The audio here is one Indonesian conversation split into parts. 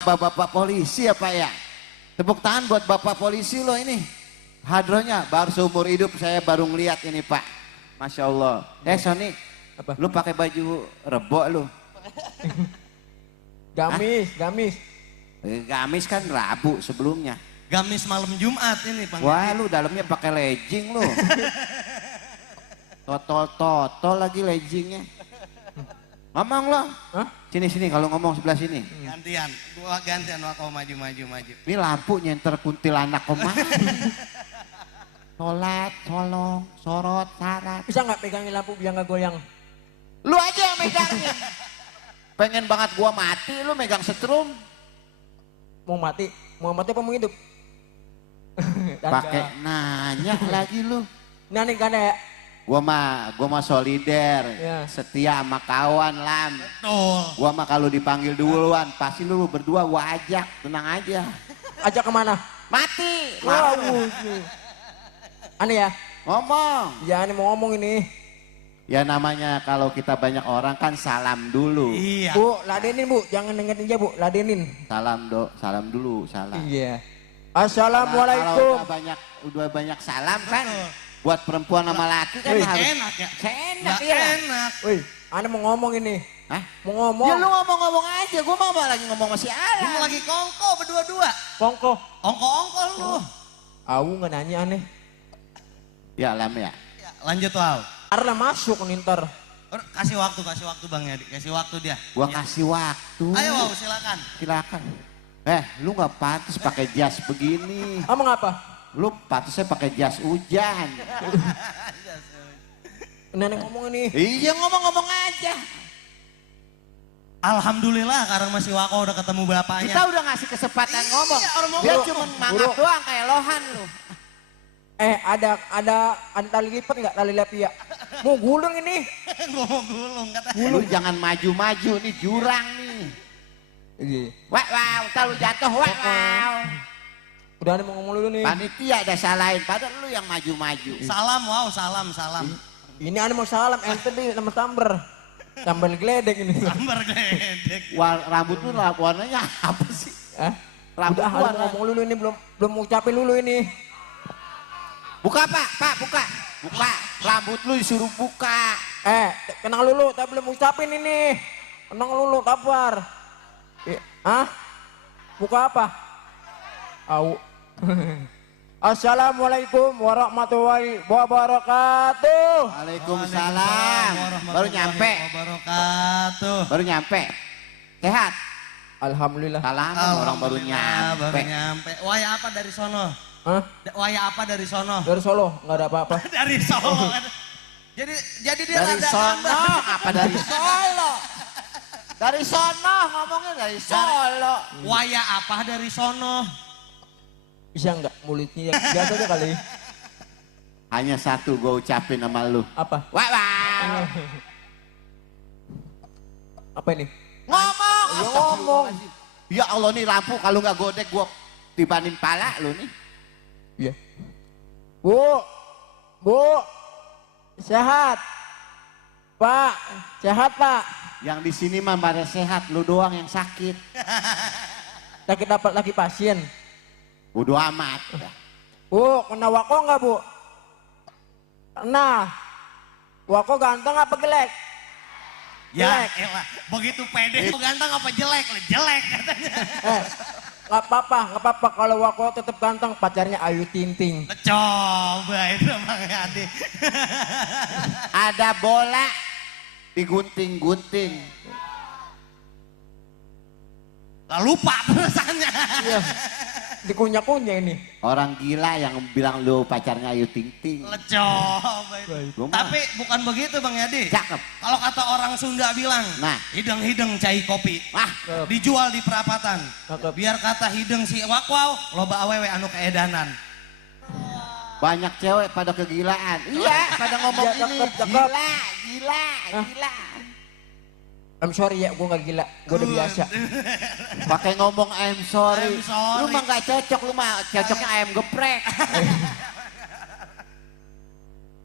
Bapak polisi ya Pak ya. Tepuk tangan buat Bapak polisi loh ini. Hadronya baru seumur hidup saya baru ngeliat ini Pak. Masya Allah. Sony, Apa? lu pakai baju rebok lu. Gamis, gamis. Gamis kan Rabu sebelumnya. Gamis malam Jumat ini Bang. Wah lu dalamnya pakai legging lu. Totol lagi leggingnya. Ngomong lo. Hah? Sini kalau ngomong sebelah sini. Gantian, gua gantian kau maju. Ini lampu nyenter kuntilanak kemana? Sholat, solong, sorot, sarat. Bisa nggak pegangin lampu biar nggak goyang? Lu aja yang megangin. Pengen banget gua mati, lu megang setrum. Mau mati apa mau hidup? Pakai nanya lagi lu. Nah nih kan ya. Gua mah solider, Ya. setia sama kawan lam. Betul. Gua mah kalau dipanggil duluan, pasti lu berdua gua ajak, tenang aja. Ajak kemana? Mati. Wow. Aneh ya? Ngomong. Ya aneh mau ngomong ini. Ya namanya kalau kita banyak orang kan salam dulu. Iya. Bu, ladenin bu, jangan dengerin aja bu, ladenin. Salam dulu, salam. Iya. Kalau Assalamualaikum. udah banyak salam kan. Betul. Buat perempuan sama laki kan Wih, harus Enak ya. enak Nggak ya. enak. Wih, aneh mau ngomong ini. Hah? Mau ngomong. Ya lu ngomong-ngomong aja, gua mau lagi ngomong masih Lu Alam. lagi kongko berdua-dua. Kongko. Ongko lu. Aku nggak nanya aneh. Ya Alam ya. Ya, lanjut Wow. Karena masuk nih ntar. Kasih waktu Bang Yadi. Kasih waktu dia. Gua Ya. kasih waktu. Ayo Wow, silakan. Silakan. Lu nggak pantas pakai jas begini. Emang apa? Lu pantasnya pakai jas hujan. Nenek ngomong ini. Iya ngomong-ngomong aja. Alhamdulillah sekarang masih Wako udah ketemu bapaknya. Kita udah ngasih kesempatan ngomong. orang mau Dia ngomong. cuma mangap doang kayak lohan lu. Ada tali lipat nggak tali lapia? Mau gulung ini. Gua mau gulung kata. Lu jangan maju-maju nih jurang nih. Iya. Wah, wow, ntar lu jatuh, wah, wow. Udah aneh mau ngomong dulu nih. Panitia ada salahin, padahal lu yang maju-maju. Salam Wow, salam. Ini aneh mau salam, ente di sama samber. Sambal geledek ini. Sambar geledek. Rambut lu warnanya apa sih? Hah? Rambut Udah lu aneh warna. mau ngomong dulu ini belum ucapin dulu ini. Buka Pak, buka. Buka, rambut lu disuruh buka. Kenang dulu, tapi belum ucapin ini. Kenang dulu, kabar. Buka apa? Au. Assalamualaikum warahmatullahi wabarakatuh. Waalaikumsalam. Baru nyampe. Baru nyampe. Sehat. Alhamdulillah. Salam orang baru nyampe. Waya apa dari sono? Hah? Waya apa dari sono? Dari Solo, nggak ada apa-apa. Dari Solo. Jadi dia Dari ada sono gambar. apa dari Solo? Dari sono ngomongnya dari Solo. Waya apa dari sono? Bisa nggak mulutnya biasa aja kali. Hanya satu gue ucapin sama lu. Apa? Wah, wow. Apa ini? Ngomong. Ya, ngomong. Ya Allah nih lampu kalau nggak godek gue tibanin pala lu nih. Iya. Bu, sehat. Pak, sehat Pak. Yang di sini mah pada sehat, lu doang yang sakit. Lagi dapat lagi pasien. Bodo amat. Bu, kena Wako nggak Bu? Nah, Wako ganteng apa jelek? Ya Jelek. elah, begitu pede. Ganteng apa jelek? Jelek katanya. Nggak apa-apa kalau Wako tetap ganteng, pacarnya Ayu Ting Ting. Coba itu Bang Yadi. Ada bola digunting-gunting. Lah lupa terusannya. Iya. Dikunyah-kunyah ini. Orang gila yang bilang lu pacarnya Ayu Ting Ting. Coba itu. Gua mah Tapi bukan begitu Bang Yadi. cakep. Kalau kata orang Sunda bilang, Nah. hideng-hideng cai kopi. Wah, Dijual di perapatan. Cakep. Biar kata hideng si wakwau, loba awewe anu keedanan. banyak cewek pada kegilaan. Iya, pada ngomong Iya, ini. cakep. Gila. I'm sorry ya, gue nggak gila, gue udah biasa. Pakai ngomong I'm sorry. I'm sorry. Lu mah gak cocok, lu mah cocoknya ayam geprek.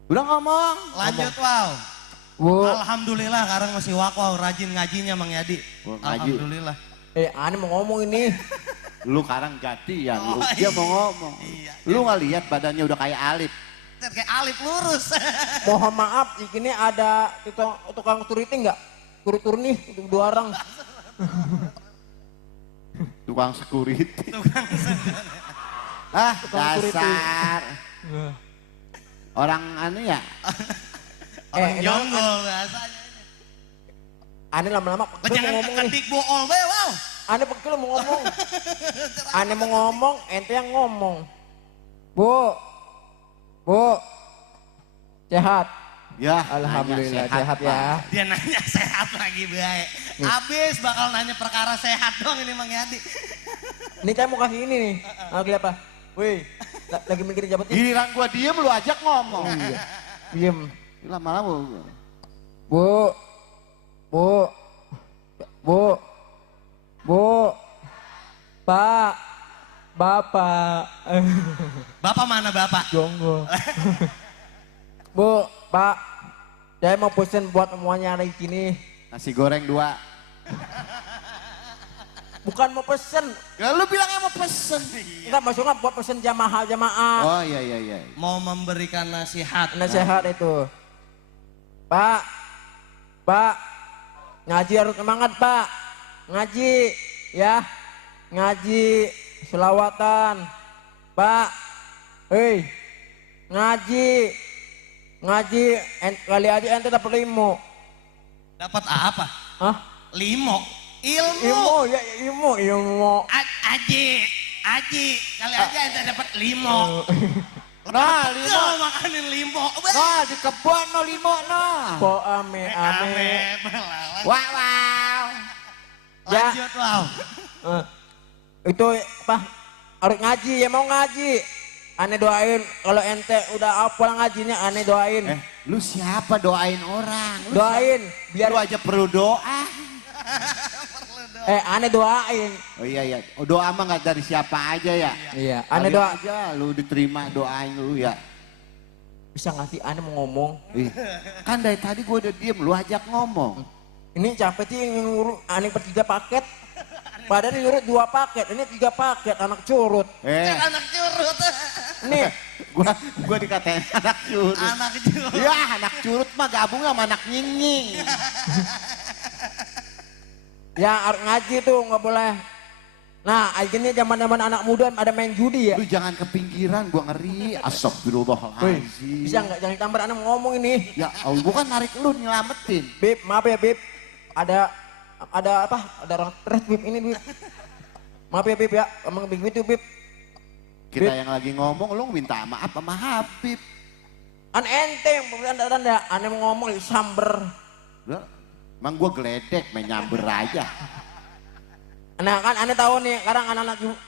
Udah ngomong. Lanjut wow. Bu, Alhamdulillah sekarang masih wakwau rajin ngajinya Mang Yadi. Wah, ngaji. Alhamdulillah. Aneh mau ngomong ini. Lu sekarang gantian lu. Oh, Dia iya. mau ngomong. Iya. Lu nggak lihat badannya udah kayak Alip. Kayak Alif lurus. Mohon maaf, di sini ada tukang security nggak? Tur nih, untuk 2 orang. Tukang security. Tukang Ah, security. dasar. Orang anu ya. orang Eh, jonggol bahasanya. Aneh lama-lama Lo pegel jangan mau ngomong nih. keketik bool be, wow. Aneh pegel mau ngomong. Aneh mau ngomong, ente yang ngomong. Bu, sehat. Ya, Alhamdulillah nanya sehat Pak. ya. Dia nanya sehat lagi baik. Abis bakal nanya perkara sehat dong ini Mang Yadi. Ini saya mau kasih ini nih. Lagi apa? Wih, lagi mikirin jabat nih. Giliran gua diem lu ajak ngomong. Iya. Diem. Lama-lama. Bu, Pak, Bapak, Bapak mana bapak? Jonggo. Bu, Pak, saya mau pesen buat semuanya hari ini. Nasi goreng 2. Bukan mau pesen, Ya lu bilangnya mau pesen. enggak maksudnya buat pesen jamaah. Oh iya. Mau memberikan nasihat. Nasihat itu. Pak, ngaji harus semangat Pak. Ngaji, ya. Ngaji, selawatan. Pak, hei, ngaji, kali aja ente dapat 5. Dapat apa? Hah? Limo. Ilmu. Ilmu. Aji. Kali aja ente dapat limo. Nah, 5. Tuh, makanin limo. Nah, di kebun no 5 no. Po ame. Melawan. Wow. Ya. Lanjut wow. Itu apa? Harus ngaji, ya mau ngaji. Aneh doain kalau ente udah pulang ngajinya aneh doain. Lu siapa doain orang? Lu Doain biar Lu aja perlu doa. aneh doain. Oh iya. Oh, doa mah nggak dari siapa aja ya. Iya, aneh doa. aja lu diterima doain lu ya. Bisa ngasih aneh mau ngomong. Ih, kan dari tadi gua udah diem, lu ajak ngomong. Ini capek sih ngurus aneh per 3 paket. Padahal nyurut 2 paket, ini 3 paket anak curut. Anak curut. Nih, Gua dikatain anak curut. Anak curut. Ya, anak curut mah gabung sama anak nying-nying. ya harus ngaji tuh nggak boleh. Nah, akhirnya zaman-zaman anak muda ada main judi ya. Lu jangan ke pinggiran, gua ngeri. Astagfirullahaladzim. Bisa nggak jangan campur anak ngomong ini. Ya Allah, gua kan narik lu nyelamatin. Bib, maaf ya Bib. Ada apa? Ada orang stres Bib ini Bib. Maaf ya Bib ya, emang begitu Bib. Kita Bib. yang lagi ngomong, lu minta maaf sama Habib. An ente yang bercanda-canda, aneh mau ngomong samber. Lah, emang gua geledek main nyamber aja. Nah kan aneh tahu nih, sekarang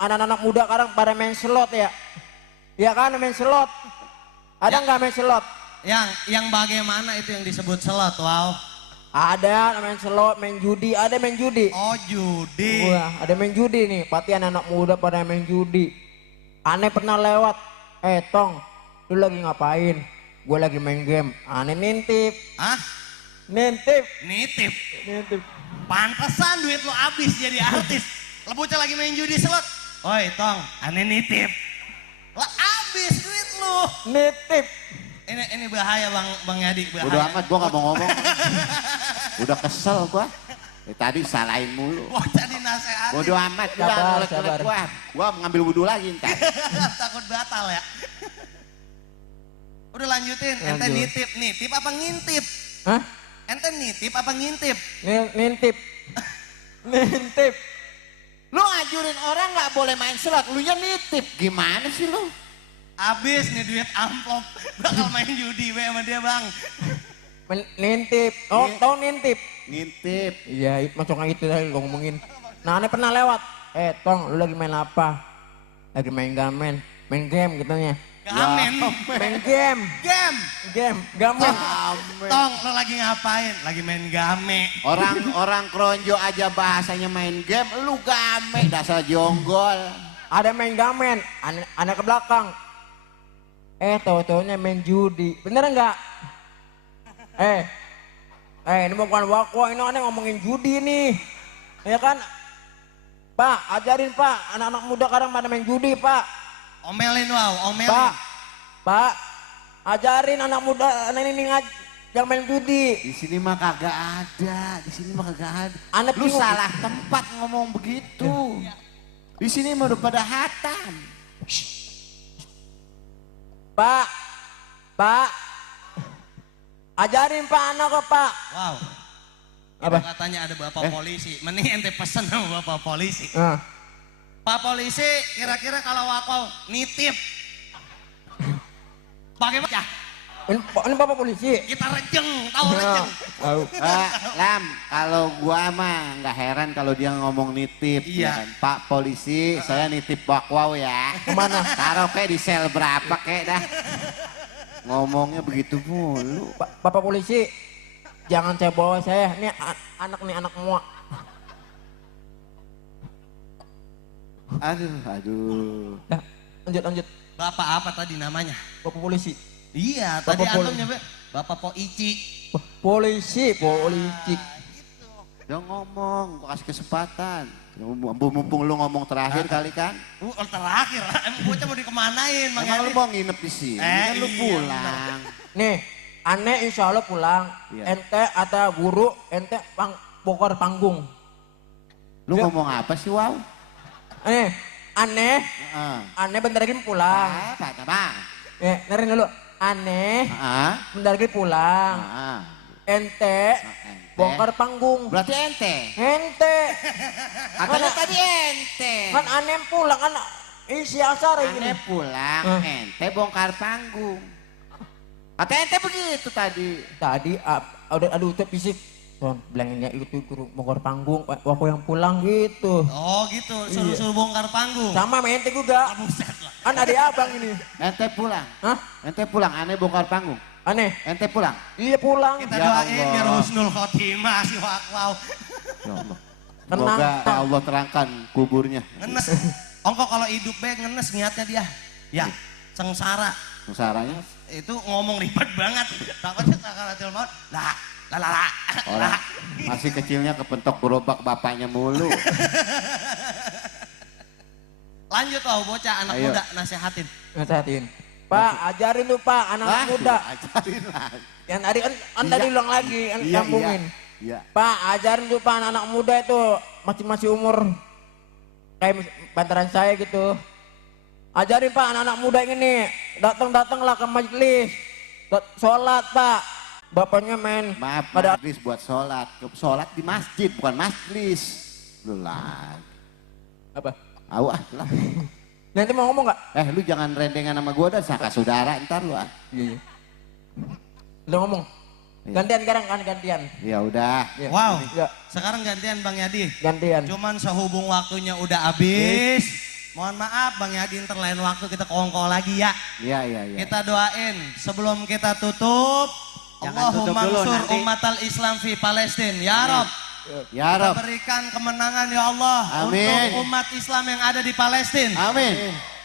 anak-anak muda sekarang pada main slot ya. Iya kan main slot. Ada nggak main slot? Yang bagaimana itu yang disebut slot, wow. Ada main slot, main judi, ada main judi. Oh judi. Wah, ada main judi nih, pasti anak muda pada main judi. Aneh pernah lewat, Tong, lu lagi ngapain? Gue lagi main game. Aneh nintip, Hah? nintip, Nitip. nintip. Pantesan duit lo habis jadi artis. Lo bocah lagi main judi slot. Oi Tong, aneh nitip. Lah habis duit lo. Nitip. Ini bahaya Bang Yadi, bahaya. Udah amat, gua gak mau ngomong. Udah kesel gua. Tadi salahin mulu. Bocah dinasehatin. Bodo amat, Sabar, udah nolak sabar. gua. Gua ngambil wudhu lagi ntar. Takut batal ya. Udah lanjutin, ente Lanjut. nitip. Nitip apa ngintip? Hah? Ente nitip apa ngintip? Nintip. Nintip. Lu ngajurin orang gak boleh main slot, lu nya nitip. Gimana sih lu? Abis nih duit amplop. Bakal main judi be sama dia bang. Nintip. Oh, tau nintip. Ngintip. Iya, macam itu tadi lo ngomongin. Nah, aneh pernah lewat. Tong, lu lagi main apa? Lagi main gamen, main game gitunya. Gamen. Main game, Game. gamen. Tong, lo lagi ngapain? Lagi main game. Orang keronjo aja bahasanya main game, lu game. Dasar jonggol. Ada main gamen, aneh ke belakang. Tahu-taunya main judi. Bener enggak? Ini bukan wako, ini aneh ngomongin judi nih. Ya kan? Pak, ajarin Pak, anak-anak muda sekarang pada main judi Pak. Omelin wow, omelin. Pak, ajarin anak muda, anak ini jangan main judi. Di sini mah kagak ada, di sini mah kagak ada. Anak Lu bingung. salah tempat ngomong begitu. Di sini mah udah pada hatam. Pak, ajarin Pak anak ke Pak. Wow. Apa? Katanya ada bapak polisi. Mending ente pesen sama bapak polisi. Nah, Pak polisi, kira-kira kalau wakau nitip. Bagaimana? ini Bapak polisi. Kita rejeng, tahu rejeng. Lam, kalau gua mah nggak heran kalau dia ngomong nitip. Iya. Ya kan? Pak polisi, saya nitip bakwau ya. Kemana? Taruh kayak di sel berapa kayak dah. Ngomongnya begitu mulu. Bapak polisi, jangan saya bawa saya. Ini anak muak. Aduh. Dah, lanjut. Bapak apa tadi namanya? Bapak polisi. Iya, Bapak tadi antum polisi. nyebut Bapak Poici. Polisi. Dia ngomong, gua kasih kesempatan. Mumpung lu ngomong terakhir kali kan. Terakhir, emang bocah mau dikemanain, Mang Emang lu Yadi? mau nginep di sini, kan lu iya, pulang. Nih, aneh insya Allah pulang. Iya. Ente ada guru, ente bongkar panggung. Lu Ya. ngomong apa sih, wow? Aneh bentar lagi pulang. Apa? Nerin dulu. Aneh bentar lagi pulang. Ente bongkar panggung. Berarti ente. Ente. Katanya tadi ente. Kan aneh pulang kan isi asar Ane ini. pulang, ente bongkar panggung. Kata ente begitu tadi. Tadi ada ucap fisik. Don, bilangin ya itu guru bongkar panggung. Waktu yang pulang gitu. Oh gitu, suruh-suruh bongkar panggung. Sama sama ente juga. Buset lah. Kan adik abang ini. Ente pulang. Hah? Ente pulang, ane bongkar panggung. Aneh. Ente pulang. Iya pulang. Kita Ya doain Allah. biar husnul khotimah si Wakwau. Ya Allah. Tenang. Semoga Allah terangkan kuburnya. Ngenes. Ongko kalau hidup baik ngenes niatnya dia. Ya, sengsara. Saranya Itu ngomong ribet banget. Takutnya sakaratul maut. Lah. orang masih kecilnya kepentok gerobak bapaknya mulu. Lanjut loh bocah anak Ayo. muda nasehatin. Nasihatin. Pak, ajarin lu Pak, anak muda. Ajarin lah. Yang tadi kan Iya. tadi ulang lagi, kan sambungin. Iya. Pak, ajarin lu Pak, anak muda itu masih umur kayak pantaran saya gitu. Ajarin Pak, anak muda ini datang-datanglah ke majelis. Sholat Pak. Bapaknya main. Maaf, Pada majlis buat sholat. Sholat di masjid, bukan majlis. Lu lagi. apa? Awas lah. Nanti mau ngomong nggak? Lu jangan rendengan sama gua dah, sangka saudara ntar lu ah. Iya. Udah ngomong. Gantian sekarang kan gantian. Ya udah. Ya. Wow. Ya, Sekarang gantian Bang Yadi. gantian. Cuman sehubung waktunya udah habis. Mohon maaf Bang Yadi, ntar lain waktu kita kongko lagi ya. Iya. Kita doain sebelum kita tutup. Jangan tutup Allahumma dulu, ansur nanti. ummatal Islam fi Palestina. Ya Rob. Ya Kita Rob. berikan kemenangan ya Allah. Amin. Untuk umat Islam yang ada di Palestina. Amin.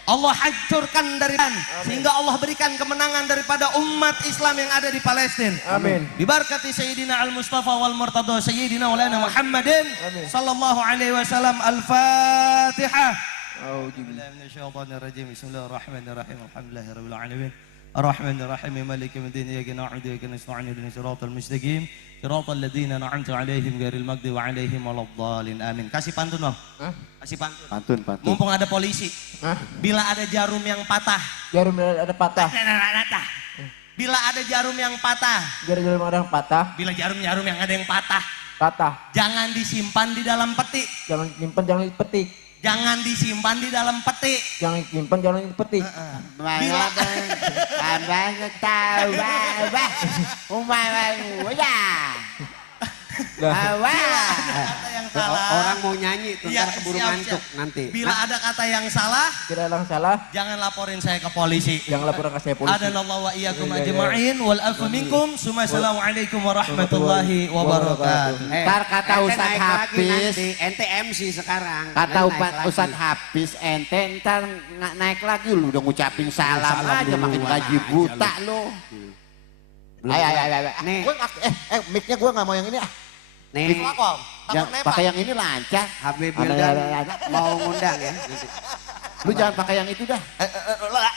Allah hancurkan dari sehingga Allah berikan kemenangan daripada umat Islam yang ada di Palestina. Amin. Bibarakati Sayyidina Al-Mustafa wal Murtada Sayyidina Maulana Muhammadin Amin. sallallahu alaihi wasallam. Al-Fatihah. Auzubillah. Bismillahirrahmanirrahim. Bismillahirrahmanirrahim. Alhamdulillahirabbil alamin. Ar-Rahmanir-Rahim. Maliki yaumiddin. Iyyaka na'budu wa iyyaka nasta'in. Ihdinas siratal mustaqim. Siratal ladzina an'amta 'alaihim ghairil maghdubi 'alaihim waladdallin. Amin. Kasih pantun, Bang. Hah? Kasih pantun. Pantun. Mumpung ada polisi. Hah? Bila ada jarum yang patah. Jarum ada patah. Bila ada jarum yang patah. Jarum ada yang patah. Bila jarum-jarum yang ada yang patah. Patah. Jangan disimpan di dalam peti. Jangan simpan, jangan dipetik. Jangan disimpan di dalam peti. Jangan simpan, jangan dipetik. Bila Abang tahu bah. Ya. kata yang salah. Orang mau nyanyi tuh Iya, ntar keburu siap, ngantuk siap. nanti. Bila ada kata yang salah, Tidak ada yang salah. jangan laporin saya ke polisi. Jangan laporan ke saya polisi. Adanallahu wa iyyakum Iya, iya, iya. ajma'in wal afu minkum. Assalamualaikum warahmatullahi wabarakatuh. Ntar kata ente Ustadz naik lagi Hafiz. nanti, ente MC sekarang. Kata Ente naik lagi. Ustadz Hafiz, ente ntar naik lagi lu udah ngucapin salam Salam aja duluan makin gaji aja buta lu. Ayo. Nih. Mic-nya gua nggak mau yang ini ah. Nih, Wakom, Yang pakai yang ini lancar. Habib Ada- Wildan ada- mau ngundang ya. Lu jangan pakai yang itu dah.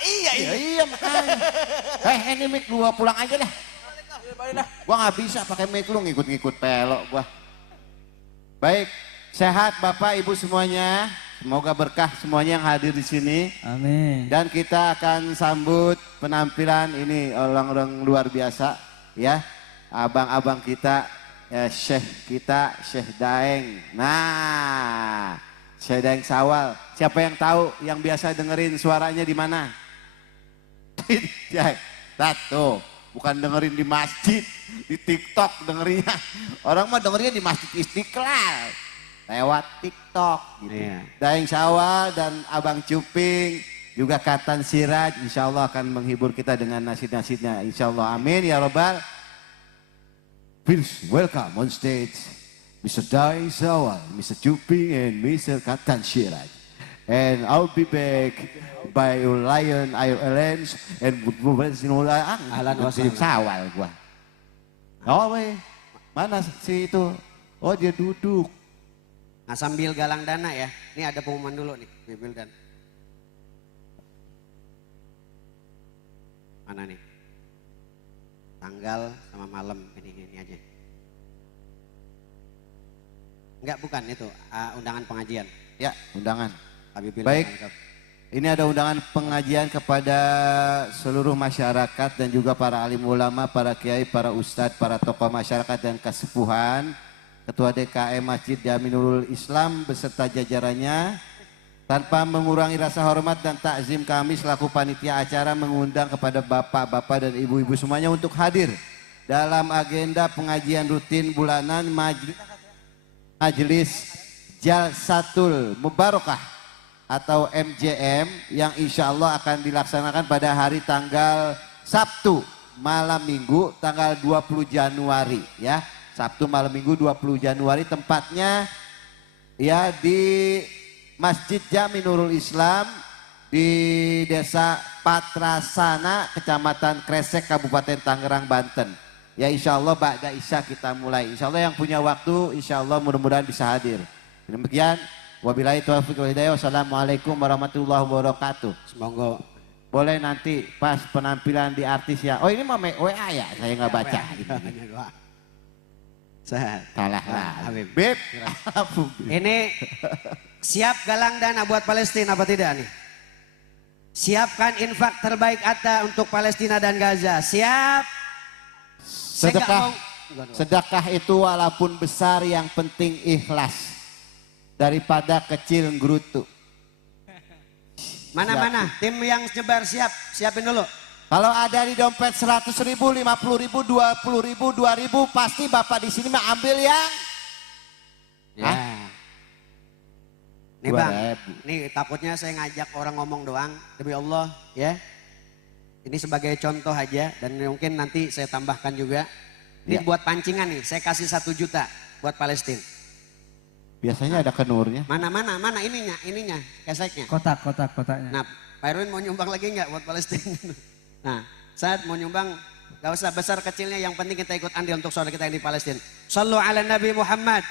Iya Iya makanya. Ini mic gua pulang aja dah. Gua nggak bisa pakai mic lu ngikut-ngikut pelok gua. Baik, sehat Bapak Ibu semuanya. Semoga berkah semuanya yang hadir di sini. Amin. Dan kita akan sambut penampilan ini orang-orang luar biasa ya. Abang-abang kita, ya Syekh kita, Syekh Daeng. Nah, Syekh Daeng Sawal. Siapa yang tahu yang biasa dengerin suaranya di mana? Tuh, bukan dengerin di masjid, di TikTok dengerinnya. Orang mah dengerinnya di Masjid Istiqlal. Lewat TikTok gitu. Iya. Daeng Sawal dan Abang Cuping juga Katan Siraj insya Allah akan menghibur kita dengan nasid-nasidnya. Insya Allah amin ya robbal. Please welcome on stage Mr. Daeng Sawal, Mr. Cuping and Mr. Katan Siraj. And I'll be back by Lion Airlines and Ahlan wa sahlan. Sawal gua. Oh weh, mana si itu? Oh dia duduk. Nah sambil galang dana ya. Ini ada pengumuman dulu nih, Habib Wildan. Mana nih? Tanggal sama malam ini aja. Enggak bukan itu, undangan pengajian. Ya, undangan. Habib Wildan. Baik. Ini ada undangan pengajian kepada seluruh masyarakat dan juga para alim ulama, para kiai, para ustadz, para tokoh masyarakat dan kesepuhan. Ketua DKM Masjid Jaminul Islam beserta jajarannya. Tanpa mengurangi rasa hormat dan takzim kami selaku panitia acara mengundang kepada bapak-bapak dan ibu-ibu semuanya untuk hadir dalam agenda pengajian rutin bulanan Majelis Jalsatul Mubarakah atau MJM yang insya Allah akan dilaksanakan pada hari tanggal Sabtu malam Minggu tanggal 20 Januari ya. Sabtu malam Minggu 20 Januari tempatnya ya di Masjid Jami Nurul Islam di Desa Patrasana, Kecamatan Kresek, Kabupaten Tangerang, Banten. Ya insya Allah ba'da isya kita mulai. Insya Allah yang punya waktu insya Allah mudah-mudahan bisa hadir. Demikian. Wabillahi taufiq wal hidayah. Wassalamualaikum warahmatullahi wabarakatuh. Semoga Boleh nanti pas penampilan di artis ya. Oh ini mah WA ya, saya nggak baca. Sehat. Salah Ah, lah. Habib. Beb. Ini siap galang dana buat Palestina apa tidak nih? Siapkan infak terbaik Atta untuk Palestina dan Gaza. Siap. Saya nggak Sedekah, mau- sedekah itu walaupun besar yang penting ikhlas. Daripada kecil nggerutu. Mana-mana tim yang nyebar siap. Siapin dulu. Kalau ada di dompet 100.000, 50.000, 20.000, 2.000 pasti Bapak di sini mah ambil yang Ya. Nih bang, 2.000. nih takutnya saya ngajak orang ngomong doang. Demi Allah ya. Ini sebagai contoh aja dan mungkin nanti saya tambahkan juga. Ini Ya. buat pancingan nih, saya kasih 1 juta buat Palestina. Biasanya ada kenurnya. Mana ininya, keseknya. Kotaknya. Nah, Pak Erwin mau nyumbang lagi nggak buat Palestina? Nah, saat mau nyumbang, gak usah besar kecilnya, yang penting kita ikut andil untuk saudara kita yang di Palestina. Sallu ala Nabi Muhammad.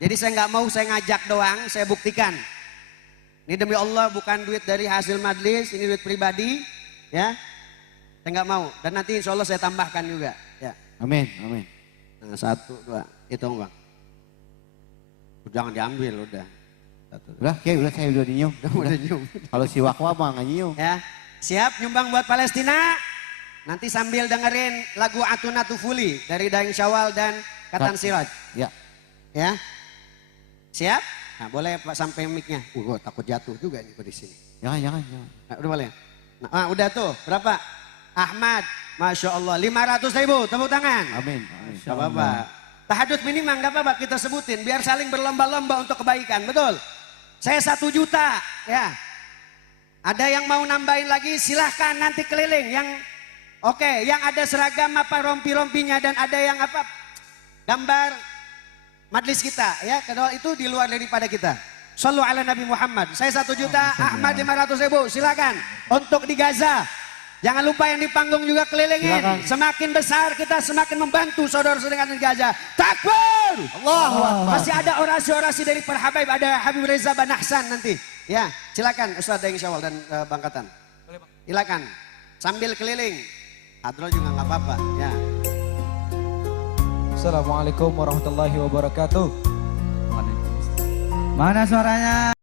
Jadi saya nggak mau saya ngajak doang, saya buktikan. Ini demi Allah bukan duit dari hasil majlis, ini duit pribadi, ya. Saya nggak mau. Dan nanti insya Allah saya tambahkan juga. Ya. Amin, amin. Nah, 1, 2, hitung bang. Jangan diambil udah. Udah kayak udah nyium. Udah nyium. Kalau si Wakwa mah nggak nyium. Ya, siap nyumbang buat Palestina. Nanti sambil dengerin lagu Atuna Tufuli dari Daeng Syawal dan Katan Siraj. Ya. Ya, siap? Nah boleh Pak sampai mic-nya. Gua takut jatuh juga nih di sini. Jangan. Nah, udah boleh. Nah, udah tuh berapa? Ahmad, Masya Allah 500.000 tepuk tangan. Amin. Gak apa-apa. Tahajud minimal gak apa-apa kita sebutin biar saling berlomba-lomba untuk kebaikan, betul? Saya 1 juta, ya. Ada yang mau nambahin lagi silahkan nanti keliling. Yang oke, yang ada seragam apa rompi-rompinya dan ada yang apa gambar majlis kita, ya. Kedua itu di luar daripada kita. Sallu ala Nabi Muhammad. Saya 1 juta, Ahmad 500.000. Silakan untuk di Gaza. Jangan lupa yang di panggung juga kelilingin. Silakan. Semakin besar kita semakin membantu saudara-saudara di Gaza. Takbir! Akbar. Allahu Akbar. Masih ada orasi-orasi dari para Habaib, ada Habib Reza Banahsan nanti. Ya, silakan Ustaz Daeng Syawal dan Bang Katan. Silakan. Sambil keliling. Hadrol juga nggak apa-apa, ya. Assalamualaikum warahmatullahi wabarakatuh. Mana suaranya?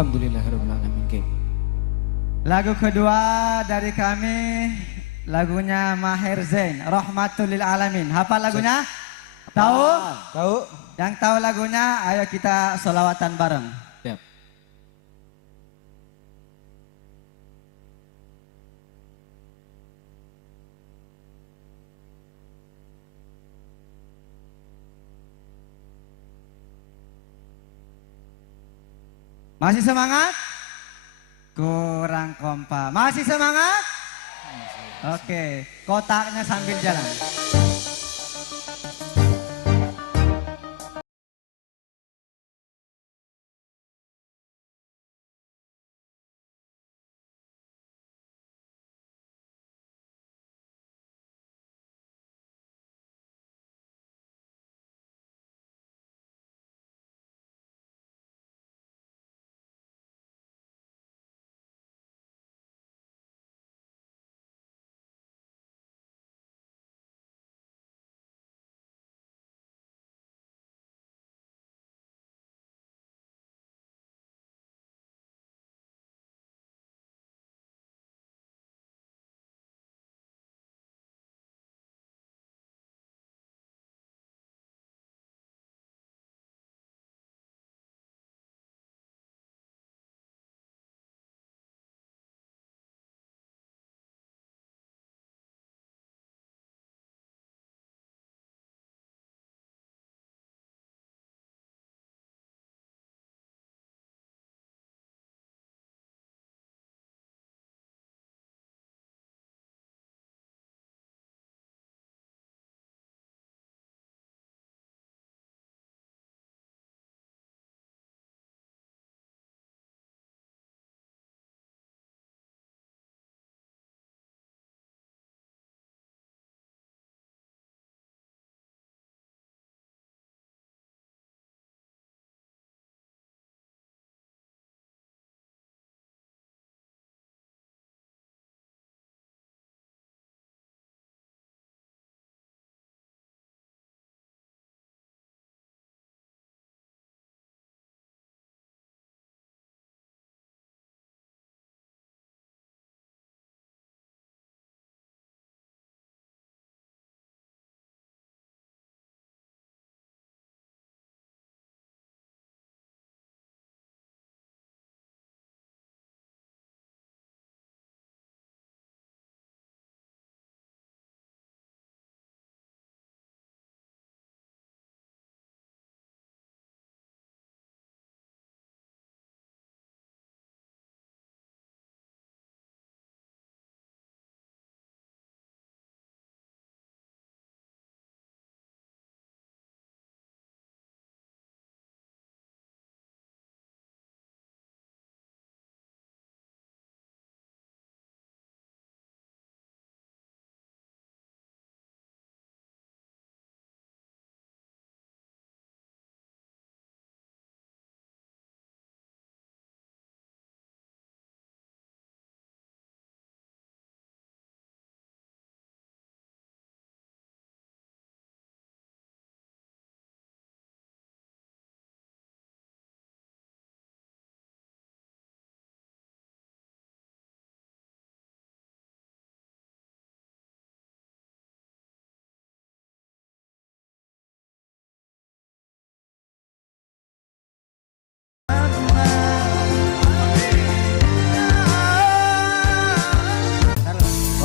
Alhamdulillahirrahmanirrahim. Lagu kedua dari kami, lagunya Maher Zain, Rahmatul lil Alamin. Hafal lagunya? Tahu? Tahu? Yang tahu lagunya, ayo kita sholawatan bareng. Siap. Masih semangat? Kurang kompak. Masih semangat? Oke, kotaknya sambil jalan.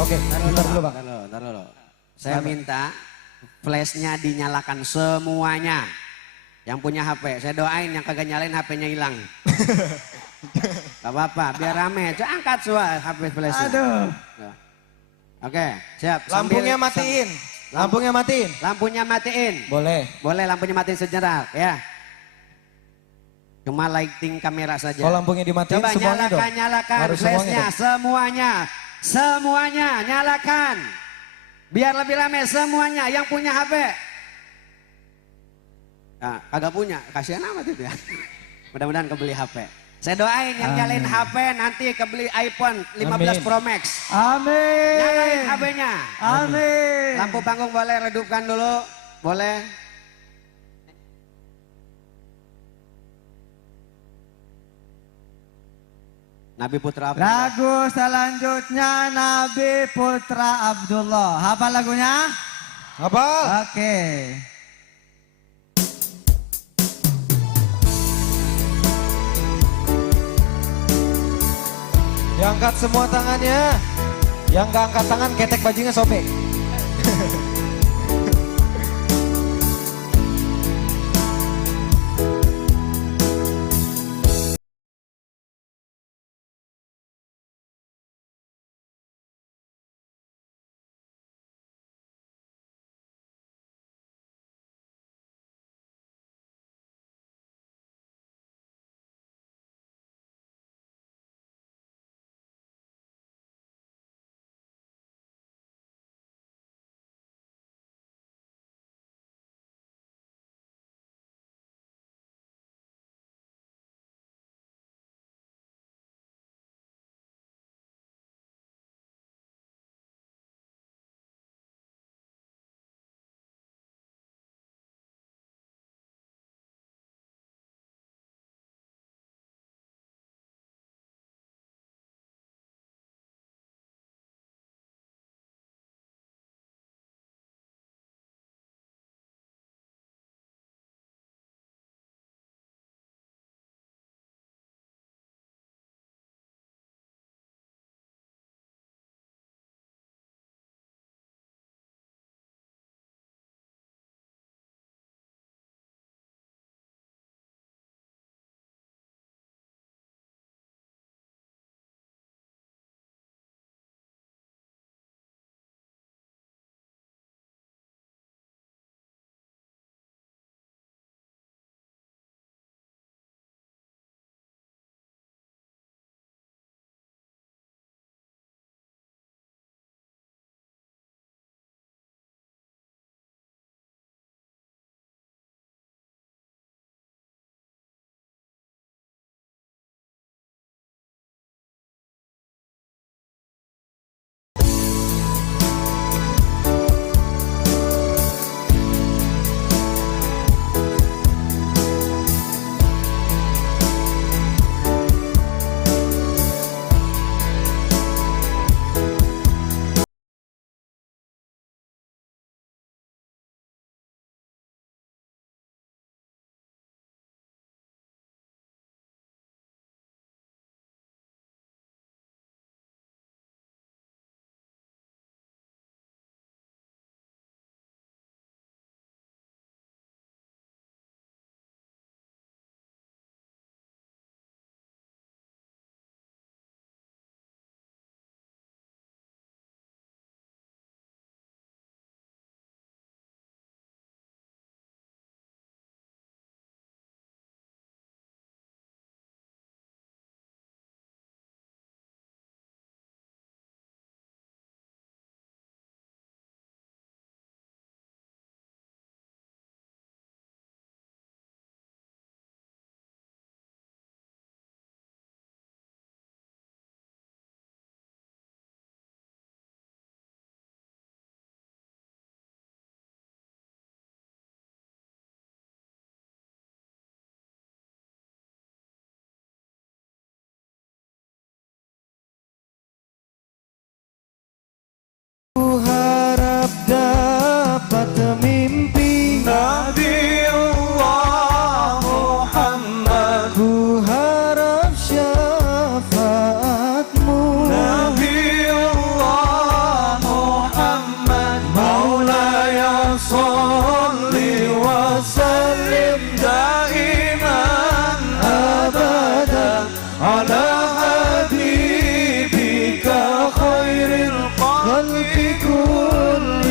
Oke, bentar dulu Bang. Taruh dulu. Saya minta flashnya dinyalakan semuanya. Yang punya HP, saya doain yang kagak nyalain HP-nya hilang. Gak apa-apa, biar rame. Coba angkat semua HP flashnya. Aduh. Oke, siap. Lampunya matiin. Lampunya matiin. Lampunya matiin. Boleh. Boleh lampunya matiin sejenak ya. Cuma lighting kamera saja. Kalau lampunya dimatiin Coba semuanya dong. nyalakan Harus flashnya semuanya semuanya nyalakan. Biar lebih rame semuanya yang punya HP. Nah, kagak punya, kasihan amat itu ya. Mudah-mudahan kebeli HP. Saya doain yang nyalain HP nanti kebeli iPhone 15 Amin. Pro Max. Amin. Nyalain HP-nya. Amin. Lampu panggung boleh redupkan dulu, boleh. Nabi Putra Abdullah. Lagu selanjutnya Nabi Putra Abdullah. Hafal lagunya? Hafal. Oke. Yang angkat semua tangannya. Yang gak angkat tangan ketek bajunya sobek. في كل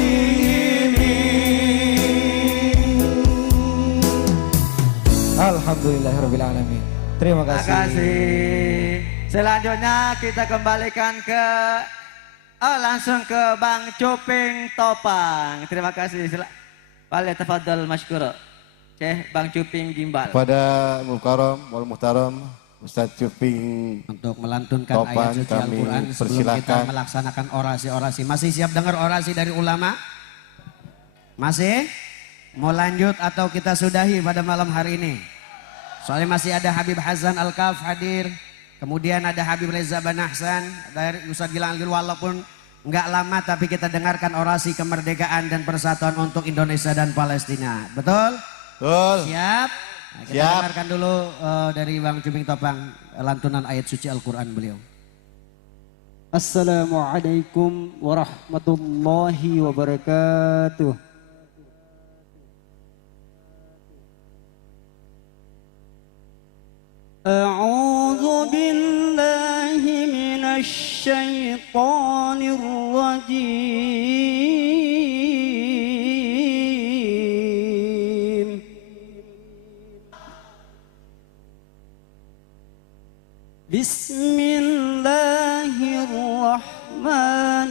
Alhamdulillahirrabbilalamin. Terima Terima kasih. kasih. Selanjutnya kita kembalikan ke langsung ke Bang Cuping Topang. Terima kasih. Tafadhal masykur. Syekh Bang Cuping Gimbal. Pada Mukaram wal Muhtaram Ustadz Cuping Untuk melantunkan Topan, ayat suci kami Al-Quran sebelum kita persilahkan. melaksanakan orasi-orasi. Masih siap dengar orasi dari ulama? Masih? Mau lanjut atau kita sudahi pada malam hari ini? Soalnya masih ada Habib Hazan Al-Kaf hadir. Kemudian ada Habib Reza Banahsan dari Ustadz Gilang Algil. Walaupun nggak lama tapi kita dengarkan orasi kemerdekaan dan persatuan untuk Indonesia dan Palestina. Betul? Betul. Siap? Nah, kita Siap. dengarkan dulu dari Bang Cuping Topang lantunan ayat suci Al-Quran beliau. Assalamualaikum warahmatullahi wabarakatuh. أعوذ بالله من الشيطان الرجيم بسم الله الرحمن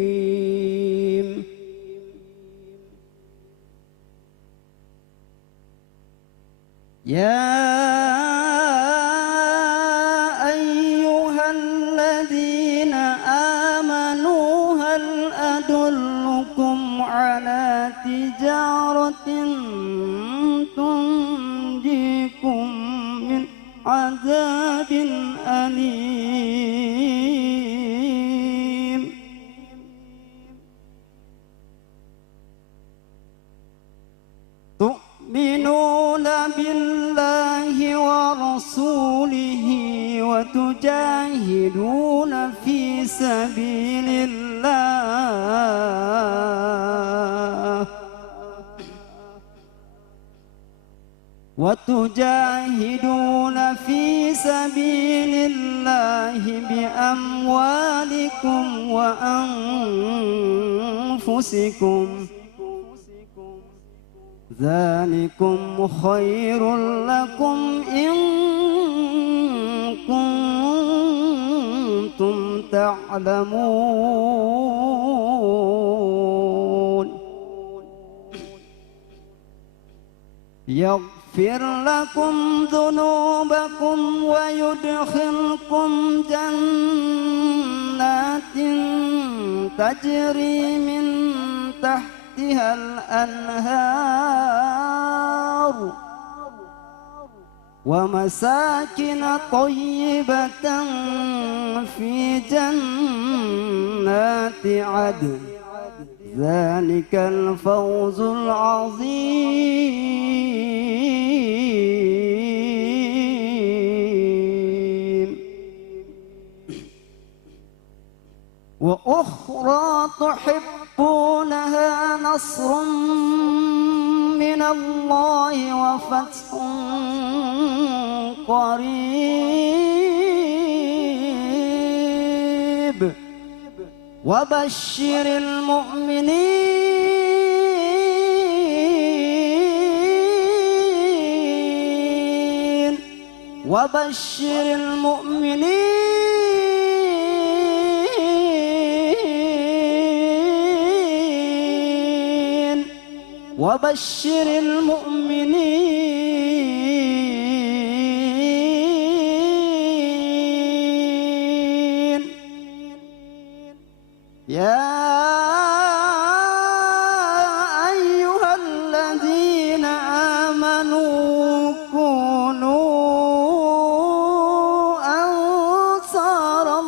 الرحيم يا أيها الذين آمنوا هل أدلكم على تجارة تنجيكم من عذاب أليم تؤمنون بالله ورسوله وتجاهدون في سبيل الله بأموالكم وأنفسكم ذلكم خير لكم إن كنتم تعلمون يغفر لكم ذنوبكم ويدخلكم جنات تجري من تحتها الأنهار ومساكن طيبة في جنات عدن ذلك الفوز العظيم وأخرى تحبونها نصر من الله وفتح قريب وبشر المؤمنين وبشر المؤمنين وبشر المؤمنين يا أيها الذين آمنوا كونوا أنصار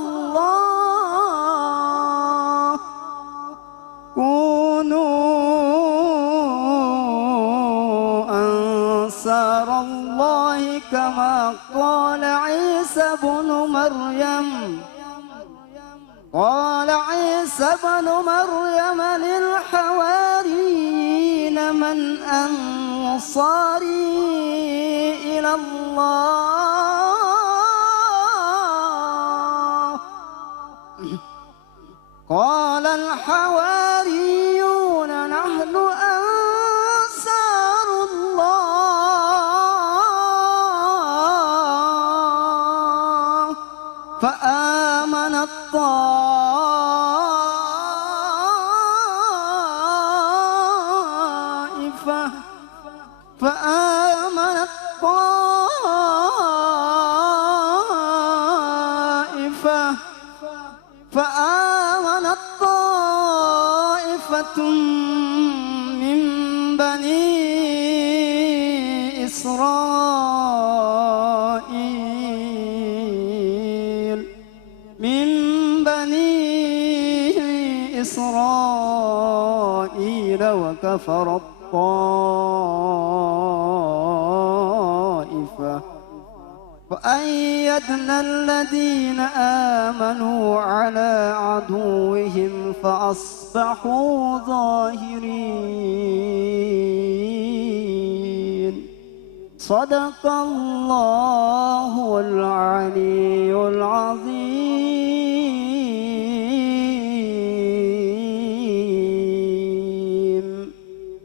الله كما قال عيسى بن مريم للحواريين من أنصاري إلى الله الحواريون نحن أنصار الله فآمن الطائفة فآمنت طائفة فآمنت طائفة من بني إسرائيل وكفر الطائفة فأيدنا الذين آمنوا على عدوهم فأصبحوا ظاهرين صدق الله العلي العظيم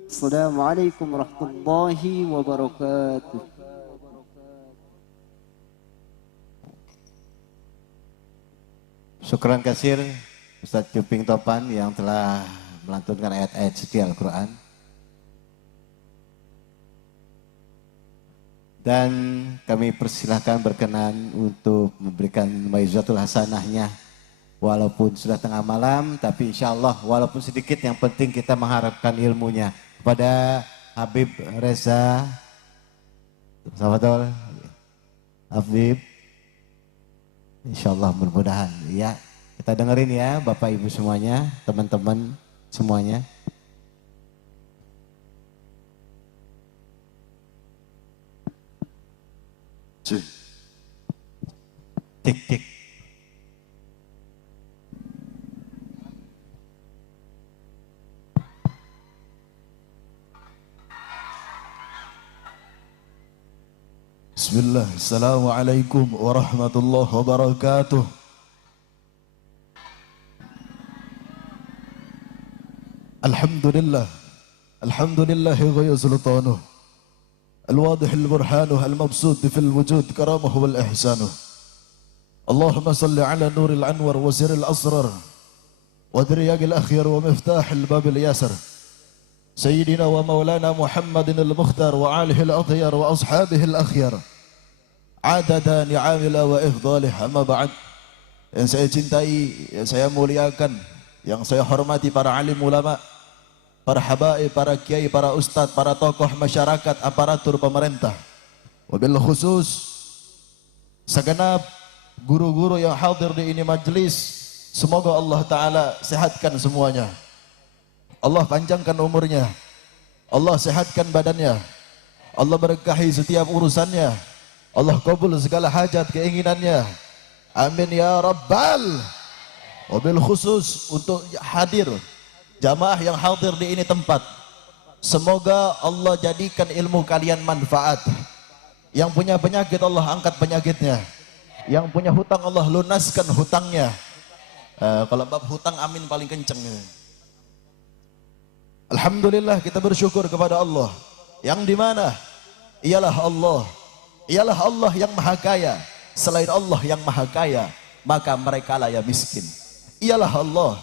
السلام عليكم ورحمة الله وبركاته. Syukran kasir Ustadz Cuping Topan yang telah melantunkan ayat-ayat suci Al-Quran. Dan kami persilahkan berkenan untuk memberikan maizatul hasanahnya. Walaupun sudah tengah malam, tapi insya Allah walaupun sedikit yang penting kita mengharapkan ilmunya. Kepada Habib Reza, Sahabatul Habib, insya Allah mudah-mudahan ya. Kita dengerin ya Bapak Ibu semuanya, teman-teman semuanya. Tik tik. Bismillah, Assalamualaikum warahmatullahi wabarakatuh. Alhamdulillah, alhamdulillahi ghaya sultanuh, al-wadih al-burhanuh, al-mabsud fil wujud karamah wal ihsanuh. Allahumma salli ala nuril anwar wa siril asrar wa diriyagil akhyar wa miftahil babil yasar Sayyidina wa maulana Muhammadin al-mukhtar wa alihi al-athyar wa ashabihi al-akhyar adada ni'amila wa ifdalih amma ba'd. Yang saya cintai, yang saya muliakan, yang saya hormati para alim ulama, para habaib, para kiai, para ustadz, para tokoh masyarakat, aparatur pemerintah. Wabil khusus segenap guru-guru yang hadir di ini majelis, semoga Allah Ta'ala sehatkan semuanya. Allah panjangkan umurnya, Allah sehatkan badannya, Allah berkahi setiap urusannya, Allah kabul segala hajat keinginannya. Amin ya Rabbal. Wabil khusus untuk hadir jamaah yang hadir di ini tempat, semoga Allah jadikan ilmu kalian manfaat. Yang punya penyakit Allah angkat penyakitnya, yang punya hutang Allah lunaskan hutangnya. Kalau bab hutang amin paling kenceng. Alhamdulillah kita bersyukur kepada Allah yang dimana ialah Allah yang maha kaya. Selain Allah yang maha kaya, maka mereka lah yang miskin. Ialah Allah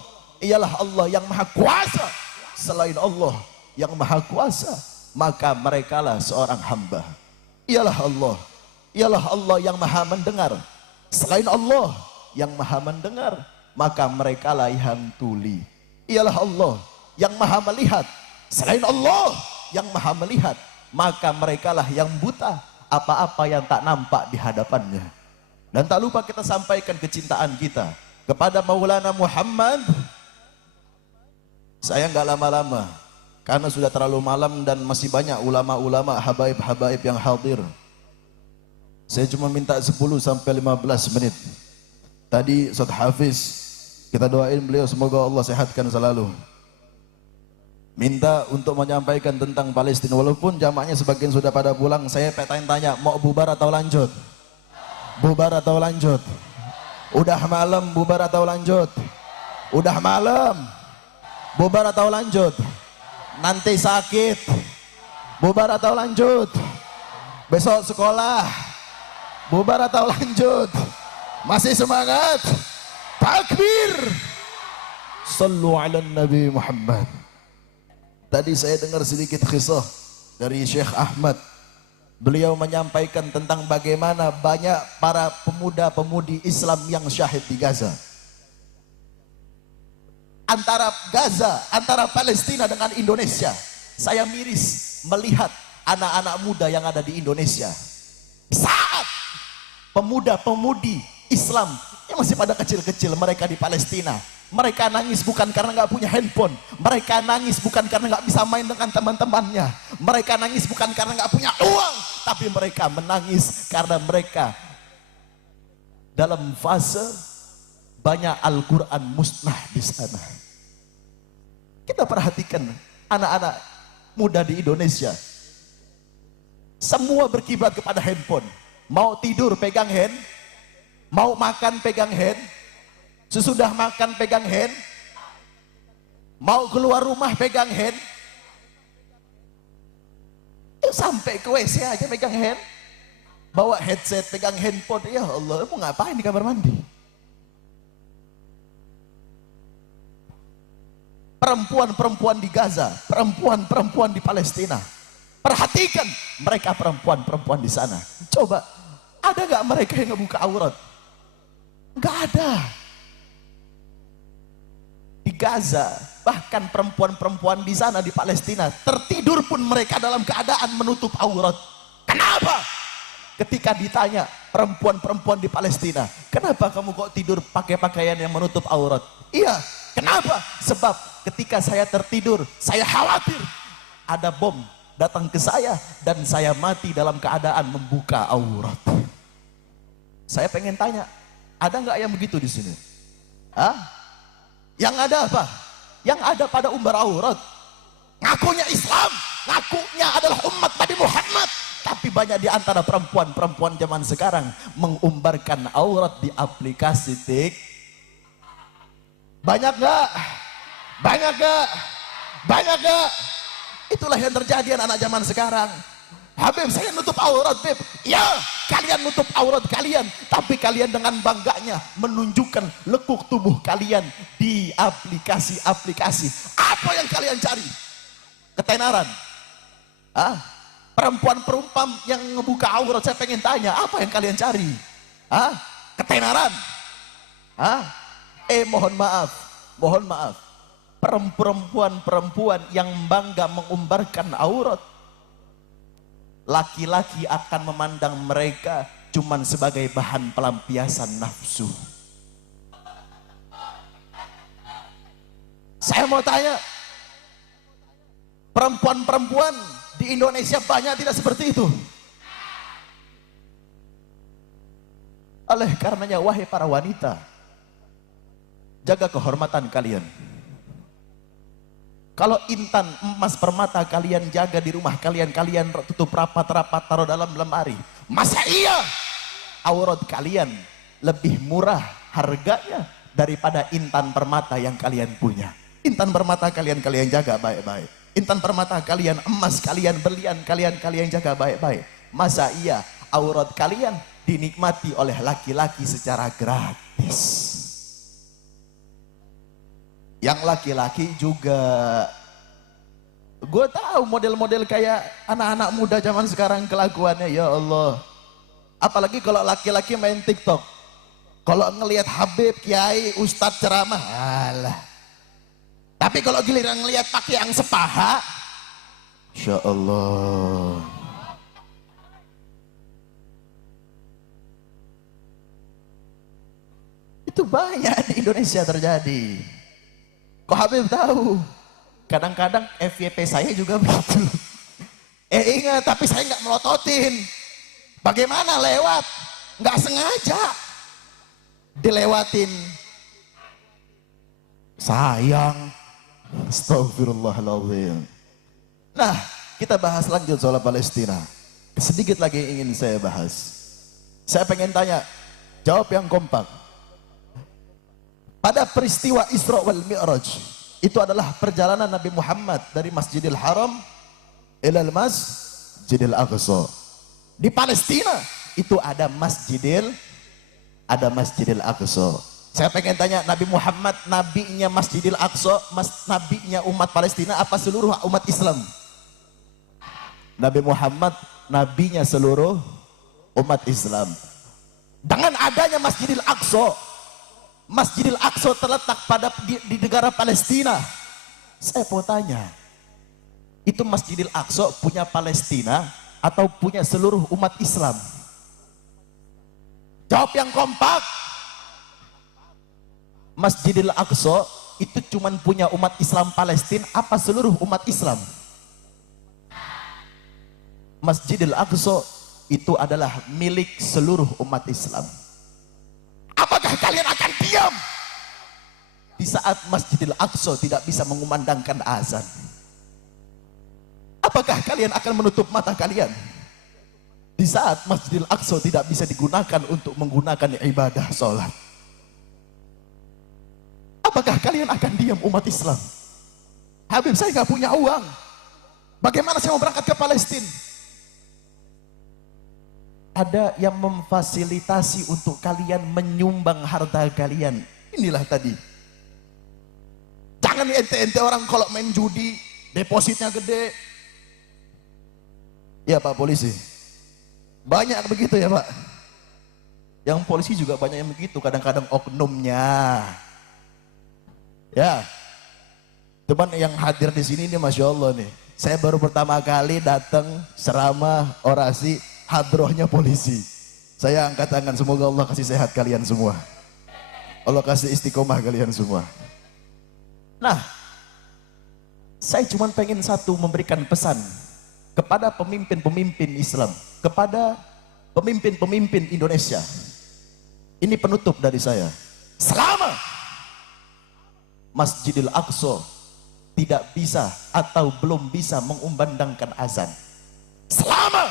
yang maha kuasa. Selain Allah yang maha kuasa, maka mereka lah seorang hamba. Ialah Allah yang maha mendengar. Selain Allah yang maha mendengar, maka mereka lah yang tuli. Ialah Allah yang maha melihat. Selain Allah yang maha melihat, maka mereka lah yang buta apa-apa yang tak nampak di hadapannya. Dan tak lupa kita sampaikan kecintaan kita kepada Maulana Muhammad. Saya nggak lama-lama karena sudah terlalu malam dan masih banyak ulama-ulama, habaib-habaib yang hadir. Saya cuma minta 10 sampai 15 menit. Tadi Ustaz Hafiz, kita doain beliau semoga Allah sehatkan selalu. Minta untuk menyampaikan tentang Palestina, walaupun jamaahnya sebagian sudah pada pulang. Saya tanya, mau bubar atau lanjut? Bubar atau lanjut? Udah malam, bubar atau lanjut? Udah malam. Bubar atau lanjut? Nanti sakit. Bubar atau lanjut? Besok sekolah. Bubar atau lanjut? Masih semangat? Takbir. Sallu ala Nabi Muhammad. Tadi saya dengar sedikit kisah dari Syekh Ahmad. Beliau menyampaikan tentang bagaimana banyak para pemuda-pemudi Islam yang syahid di Gaza. Antara Gaza, antara Palestina dengan Indonesia, saya miris melihat anak-anak muda yang ada di Indonesia. Saat pemuda-pemudi Islam yang masih pada kecil-kecil mereka di Palestina, mereka nangis bukan karena nggak punya handphone, mereka nangis bukan karena nggak bisa main dengan teman-temannya, mereka nangis bukan karena nggak punya uang, tapi mereka menangis karena mereka dalam fase banyak Al-Quran musnah di sana. Kita perhatikan anak-anak muda di Indonesia, semua berkiblat kepada handphone. Mau tidur pegang hand, mau makan pegang hand, sesudah makan pegang hand, mau keluar rumah pegang hand, sampai ke WC aja pegang hand, bawa headset pegang handphone. Ya Allah, mau ngapain di kamar mandi? Perempuan-perempuan di Gaza, perempuan-perempuan di Palestina, perhatikan mereka perempuan-perempuan di sana. Coba, ada nggak mereka yang ngebuka aurat? Nggak ada. Di Gaza, bahkan perempuan-perempuan di sana di Palestina, tertidur pun mereka dalam keadaan menutup aurat. Kenapa? Ketika ditanya perempuan-perempuan di Palestina, kenapa kamu kok tidur pakai pakaian yang menutup aurat? Iya, kenapa? Sebab ketika saya tertidur, saya khawatir ada bom datang ke saya dan saya mati dalam keadaan membuka aurat. Saya pengen tanya, ada nggak yang begitu di sini? Hah? Yang ada apa? Yang ada pada umbar aurat. Ngakunya Islam, ngakunya adalah umat Nabi Muhammad, tapi banyak di antara perempuan-perempuan zaman sekarang mengumbarkan aurat di aplikasi Banyak gak? Banyak gak? Banyak gak? Itulah yang terjadi anak-anak zaman sekarang. Habib, saya nutup aurat, Beb. Ya, kalian nutup aurat kalian, tapi kalian dengan bangganya menunjukkan lekuk tubuh kalian di aplikasi-aplikasi. Apa yang kalian cari? Ketenaran? Hah? Perempuan-perempuan yang ngebuka aurat, saya pengen tanya, apa yang kalian cari? Hah? Ketenaran? Hah? Mohon maaf, perempuan-perempuan yang bangga mengumbarkan aurat, laki-laki akan memandang mereka cuman sebagai bahan pelampiasan nafsu. Saya mau tanya, perempuan-perempuan di Indonesia banyak tidak seperti itu? Oleh karenanya, wahai para wanita, jaga kehormatan kalian. Kalau intan emas permata kalian jaga di rumah kalian, kalian tutup rapat-rapat taruh dalam lemari. Masa iya aurat kalian lebih murah harganya daripada intan permata yang kalian punya? Intan permata kalian jaga baik-baik. Intan permata kalian, emas kalian, berlian kalian jaga baik-baik. Masa iya aurat kalian dinikmati oleh laki-laki secara gratis? Yang laki-laki juga, gue tahu model-model kayak anak-anak muda zaman sekarang kelakuannya, ya Allah. Apalagi kalau laki-laki main TikTok, kalau ngelihat Habib, Kiai, Ustadz ceramah, alah. Tapi kalau giliran ngelihat pakai yang sepaha, Insya Allah. Itu banyak di Indonesia terjadi. Kok Habib tahu? Kadang-kadang FYP saya juga begitu. Ingat, tapi saya nggak melototin. Bagaimana lewat? Nggak sengaja dilewatin. Sayang. Astagfirullahaladzim. Nah, kita bahas lanjut soal Palestina. Sedikit lagi yang ingin saya bahas. Saya pengen tanya, jawab yang kompak. pada peristiwa Isra wal Mi'raj. Itu adalah perjalanan Nabi Muhammad dari Masjidil Haram ilal Masjidil Aqsa. Di Palestina itu ada Masjidil Aqsa. Saya pengen tanya, Nabi Muhammad nabinya Masjidil Aqsa, nabinya umat Palestina apa seluruh umat Islam? Nabi Muhammad nabinya seluruh umat Islam. Dengan adanya Masjidil Aqsa terletak di negara Palestina. Saya mau tanya, itu Masjidil Aqsa punya Palestina atau punya seluruh umat Islam? Jawab yang kompak. Masjidil Aqsa itu cuman punya umat Islam Palestina apa seluruh umat Islam? Masjidil Aqsa itu adalah milik seluruh umat Islam. Apakah kalian akan diam di saat Masjidil Aqsa tidak bisa mengumandangkan azan? Apakah kalian akan menutup mata kalian di saat Masjidil Aqsa tidak bisa digunakan untuk menggunakan ibadah sholat? Apakah kalian akan diam umat Islam? Habib, saya nggak punya uang. Bagaimana saya mau berangkat ke Palestina? Ada yang memfasilitasi untuk kalian menyumbang harta kalian. Inilah tadi. Jangan ente-ente orang kalau main judi, depositnya gede. Ya Pak Polisi. Banyak begitu ya Pak. Yang polisi juga banyak yang begitu, kadang-kadang oknumnya. Ya, teman yang hadir di sini ini Masya Allah nih. Saya baru pertama kali datang ceramah orasi hadrohnya polisi. Saya angkat tangan, semoga Allah kasih sehat kalian semua. Allah kasih istiqomah kalian semua. Nah, saya cuma pengen satu, memberikan pesan kepada pemimpin-pemimpin Islam, kepada pemimpin-pemimpin Indonesia. Ini penutup dari saya. Selama Masjidil Aqsa tidak bisa atau belum bisa mengumandangkan azan, selama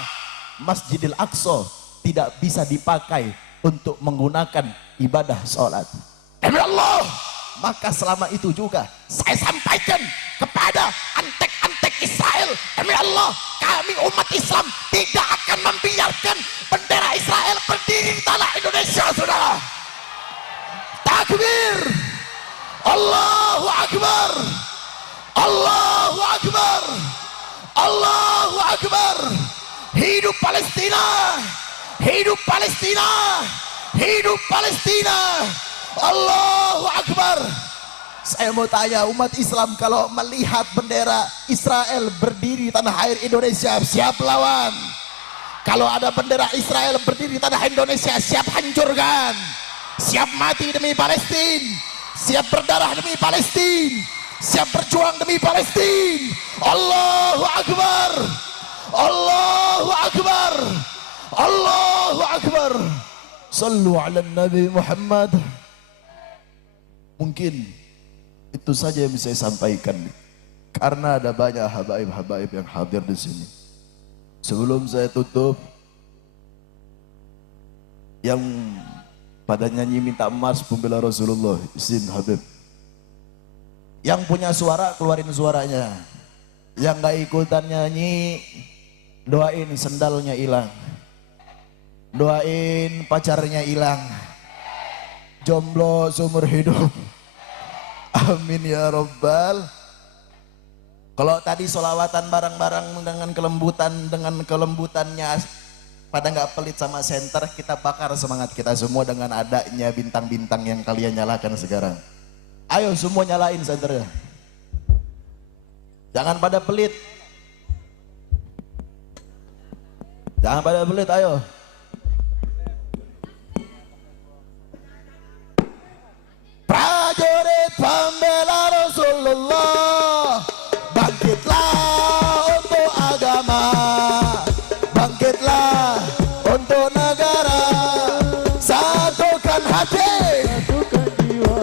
Masjidil Aqsa tidak bisa dipakai untuk menggunakan ibadah sholat, demi Allah, maka selama itu juga saya sampaikan kepada antek-antek Israel, demi Allah, kami umat Islam tidak akan membiarkan bendera Israel berdiri di tanah Indonesia, saudara. Takbir, Allahu Akbar, Allahu Akbar, Allahu Akbar. Hidup Palestina, hidup Palestina, hidup Palestina, Allahu Akbar. Saya mau tanya umat Islam, kalau melihat bendera Israel berdiri di tanah air Indonesia, siap lawan? Kalau ada bendera Israel berdiri di tanah Indonesia, siap hancurkan? Siap mati demi Palestina? Siap berdarah demi Palestina, siap berjuang demi Palestina. Allahu Akbar, Allahu Akbar, Allahu Akbar. Sallu ala Nabi Muhammad. Mungkin itu saja yang bisa saya sampaikan, karena ada banyak habaib-habaib yang hadir di sini. Sebelum saya tutup, yang pada nyanyi minta emas pembela Rasulullah, izin Habib. Yang punya suara keluarin suaranya. Yang gak ikutan nyanyi, doain sendalnya hilang, doain pacarnya hilang, jomblo seumur hidup. Amin ya Rabbal. Kalau tadi solawatan bareng-bareng dengan kelembutannya, pada nggak pelit sama senter, kita bakar semangat kita semua dengan adanya bintang-bintang yang kalian nyalakan sekarang. Ayo semua nyalain senternya. Jangan pada pelit. Jangan pada pelit, ayo. Prajurit pembela Rasulullah, bangkitlah untuk agama, bangkitlah untuk negara, satukan hati, satukan jiwa,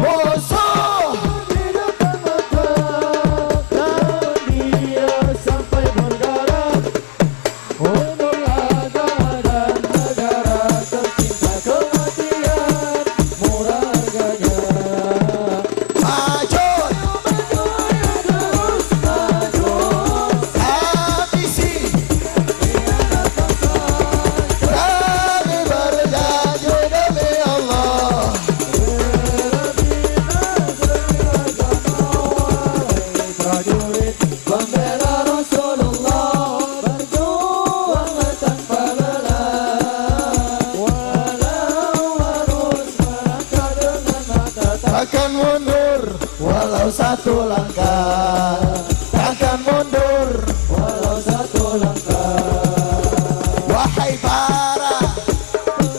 musuh hidupkan mata, lawan dia sampai berdarah, untuk agama dan negara, tercinta kematian, murah takkan mundur walau satu langkah, takkan mundur walau satu langkah. Wahai para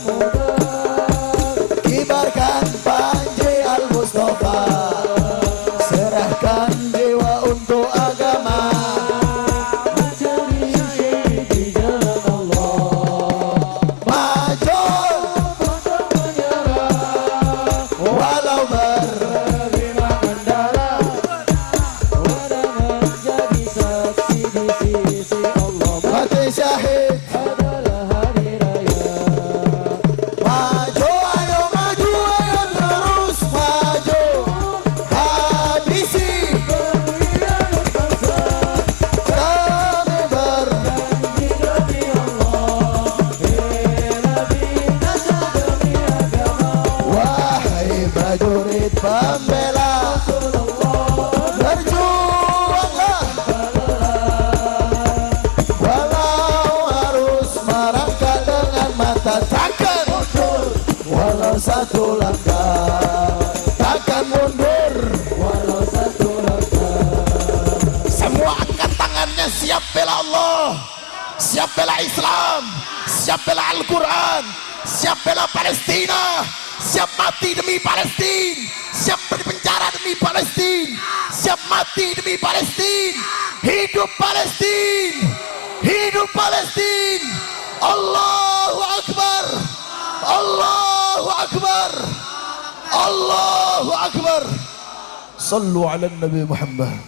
pemuda, kibarkan panji Al-Mustafa, serahkan jiwa untuk agama, menjadi syahid di jalan Allah. Maju pantang menyerah, walau berlima kendara, wadah menjadi saksi di sisi Allah. Mati syahid adalah hari raya. Maju, ayo maju, ayo terus maju, habisi kemuliaan bangsa. Kami berjanji demi Allah, bela binasa demi agama. Wahai prajurit pembela Rasulullah, berjuanglah walau harus merangkak dengan mata. Takkan mundur walau satu langkah, takkan mundur walau satu langkah. Semua angkat tangannya, siap bela Allah, siap bela Islam, siap bela Al-Quran, siap bela Palestina, siap mati demi Palestina, siap berpenjara demi Palestina, siap mati demi Palestina. Hidup Palestina, hidup Palestina. Allahu Akbar, Allahu Akbar, Allahu Akbar. Sallu ala Nabi Muhammad.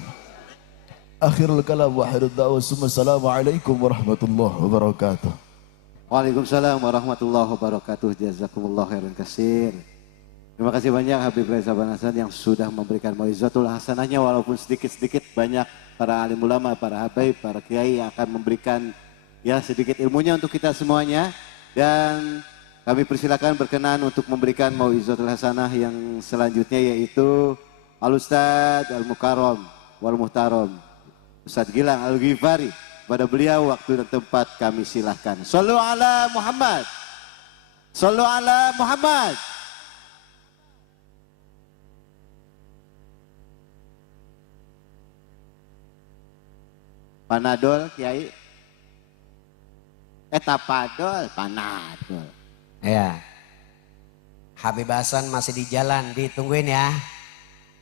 Akhirul kalam wa akhirud da'wah. Assalamualaikum warahmatullahi wabarakatuh. Waalaikumsalam warahmatullahi wabarakatuh. Jazakumullah khairan katsir. Terima kasih banyak Habib Reza Banasan yang sudah memberikan mau'izatul hasanahnya, walaupun sedikit-sedikit. Banyak para alim ulama, para habaib, para kiai yang akan memberikan ya sedikit ilmunya untuk kita semuanya. Dan kami persilakan berkenan untuk memberikan mau'izatul hasanah yang selanjutnya, yaitu Al-Ustadz Al-Mukarram wal Muhtaram Ustadz Gilang Al-Ghifari. Pada beliau waktu dan tempat kami silahkan. Sallu ala Muhammad, sallu ala Muhammad. Panadol Kiai. Tapadol, Panadol. Ya. Habib Hasan masih di jalan, ditungguin ya.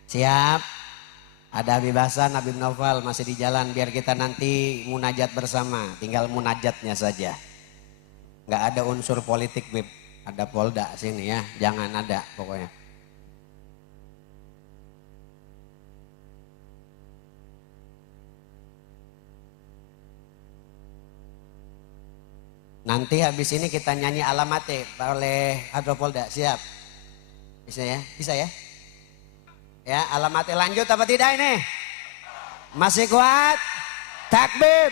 Siap. Ada Habib Hasan, Habib Naufal masih di jalan, biar kita nanti munajat bersama. Tinggal munajatnya saja. Nggak ada unsur politik, Bib. Ada Polda sini ya, jangan ada pokoknya. Nanti habis ini kita nyanyi alamatnya oleh Hadropolda. Siap? Bisa ya? Bisa ya? Ya, alamatnya lanjut apa tidak ini? Masih kuat? Takbir.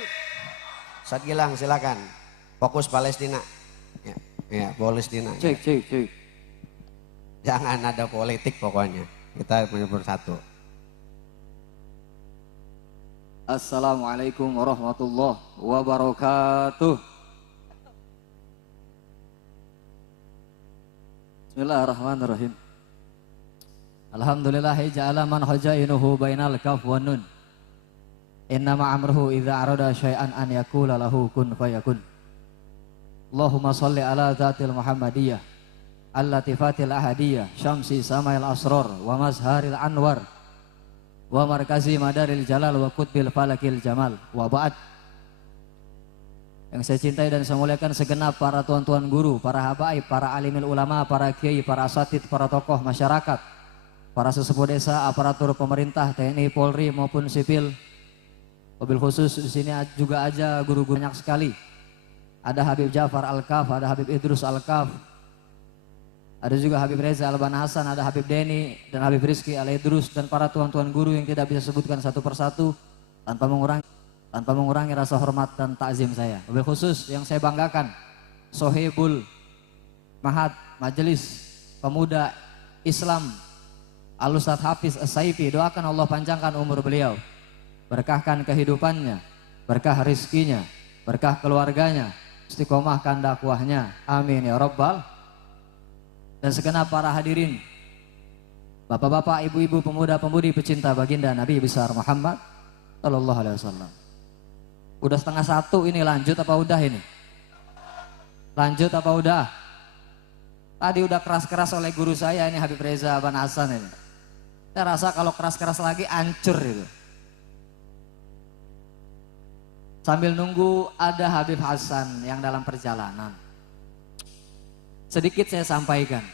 Ustadz Gilang silakan. Fokus Palestina. Ya, Palestina. Cek. Jangan ada politik pokoknya. Kita bersatu. Assalamualaikum warahmatullahi wabarakatuh. Bismillahirrahmanirrahim. Alhamdulillahi ja'ala man hajainuhu bainal kaf wa nun. Innama amruhu idza arada syai'an an yakula lahu kun fayakun. Allahumma salli ala zatil Muhammadiyah al-latifatil ahadiyah syamsi samail asrar wa mazharil anwar wa markazi madaril jalal wa qutbil falakil jamal wa ba'd. Yang saya cintai dan saya muliakan segenap para tuan-tuan guru, para habaib, para alimil ulama, para kiai, para asatid, para tokoh masyarakat, para sesepuh desa, aparatur pemerintah, TNI, Polri maupun sipil. Wabil khusus di sini juga aja guru-guru banyak sekali. Ada Habib Jafar Al-Kaf, ada Habib Idrus Al-Kaf, ada juga Habib Reza Al-Banasan, ada Habib Deni dan Habib Rizki Al-Idrus, dan para tuan-tuan guru yang tidak bisa sebutkan satu persatu tanpa mengurangi rasa hormat dan takzim saya. Wabil khusus yang saya banggakan, Sohibul Mahad Majelis Pemuda Islam Al-Ustadz Hafiz As-Saifi. Doakan Allah panjangkan umur beliau, berkahkan kehidupannya, berkah rizkinya, berkah keluarganya, istiqomahkan dakwahnya, amin ya rabbal. Dan segenap para hadirin Bapak-bapak, ibu-ibu, pemuda-pemudi pecinta baginda Nabi besar Muhammad sallallahu alaihi wasallam. Udah 12:30 ini, lanjut apa udah ini? Lanjut apa udah? Tadi udah keras-keras oleh guru saya ini, Habib Reza Ban Hasan ini. Saya rasa kalau keras-keras lagi hancur itu. Sambil nunggu ada Habib Hasan yang dalam perjalanan. Sedikit saya sampaikan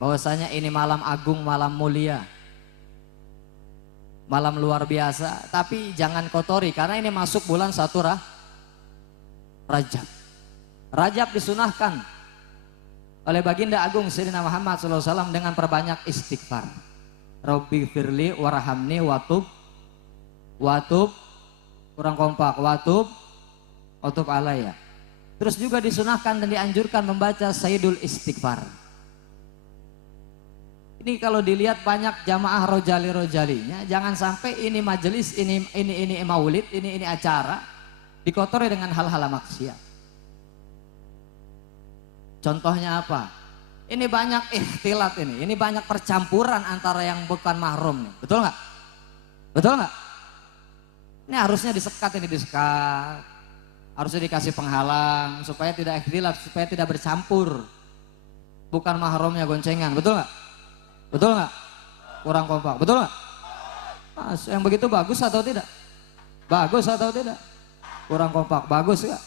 bahwasanya ini malam agung, malam mulia, malam luar biasa. Tapi jangan kotori karena ini masuk bulan 1 Rajab. Rajab disunahkan oleh baginda agung Sayyidina Muhammad SAW dengan perbanyak istighfar. Rabbi firli warhamni watub kurang kompak, watub alaya. Terus juga disunahkan dan dianjurkan membaca Sayyidul Istighfar. Ini kalau dilihat banyak jamaah rojali-rojalinya, jangan sampai ini majelis, ini maulid, ini acara dikotori dengan hal-hal maksiat. Contohnya apa? Ini banyak ikhtilat ini banyak percampuran antara yang bukan mahrum nih. Betul nggak? Betul nggak? Ini harusnya disekat, harusnya dikasih penghalang supaya tidak ikhtilat, supaya tidak bercampur. Bukan mahrumnya goncengan, betul nggak? Betul nggak? Kurang kompak, betul nggak? Mas, yang begitu bagus atau tidak? Bagus atau tidak? Kurang kompak, bagus nggak?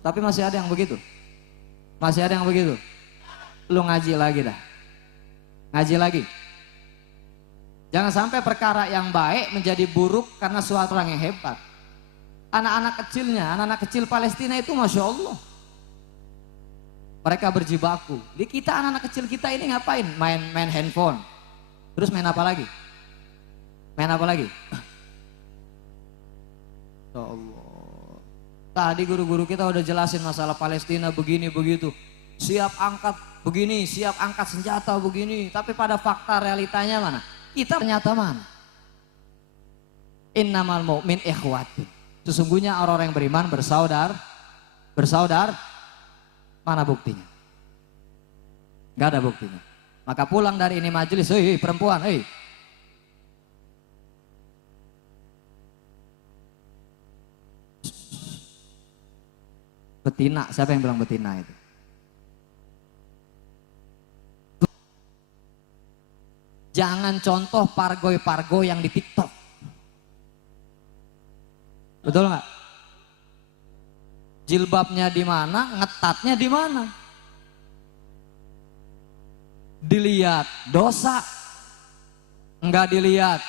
Tapi masih ada yang begitu. Masih ada yang begitu. Lu ngaji lagi dah. Ngaji lagi. Jangan sampai perkara yang baik menjadi buruk karena suatu orang yang hebat. Anak-anak kecilnya, anak-anak kecil Palestina itu Masya Allah. Mereka berjibaku. Di kita anak-anak kecil kita ini ngapain? Main handphone. Terus main apa lagi? Main apa lagi? Ya Allah. Tadi guru-guru kita udah jelasin masalah Palestina begini begitu. Siap angkat begini, siap angkat senjata begini. Tapi pada fakta realitanya mana? Kita ternyata mana? Innamal mu'min ikhwatun. Sesungguhnya orang-orang yang beriman bersaudar. Mana buktinya? Gak ada buktinya. Maka pulang dari ini majelis, hei perempuan, hei. Betina, siapa yang bilang betina itu? Jangan contoh pargoy-pargoy yang di TikTok. Betul nggak? Jilbabnya di mana, ngetatnya di mana? Dilihat dosa, enggak dilihat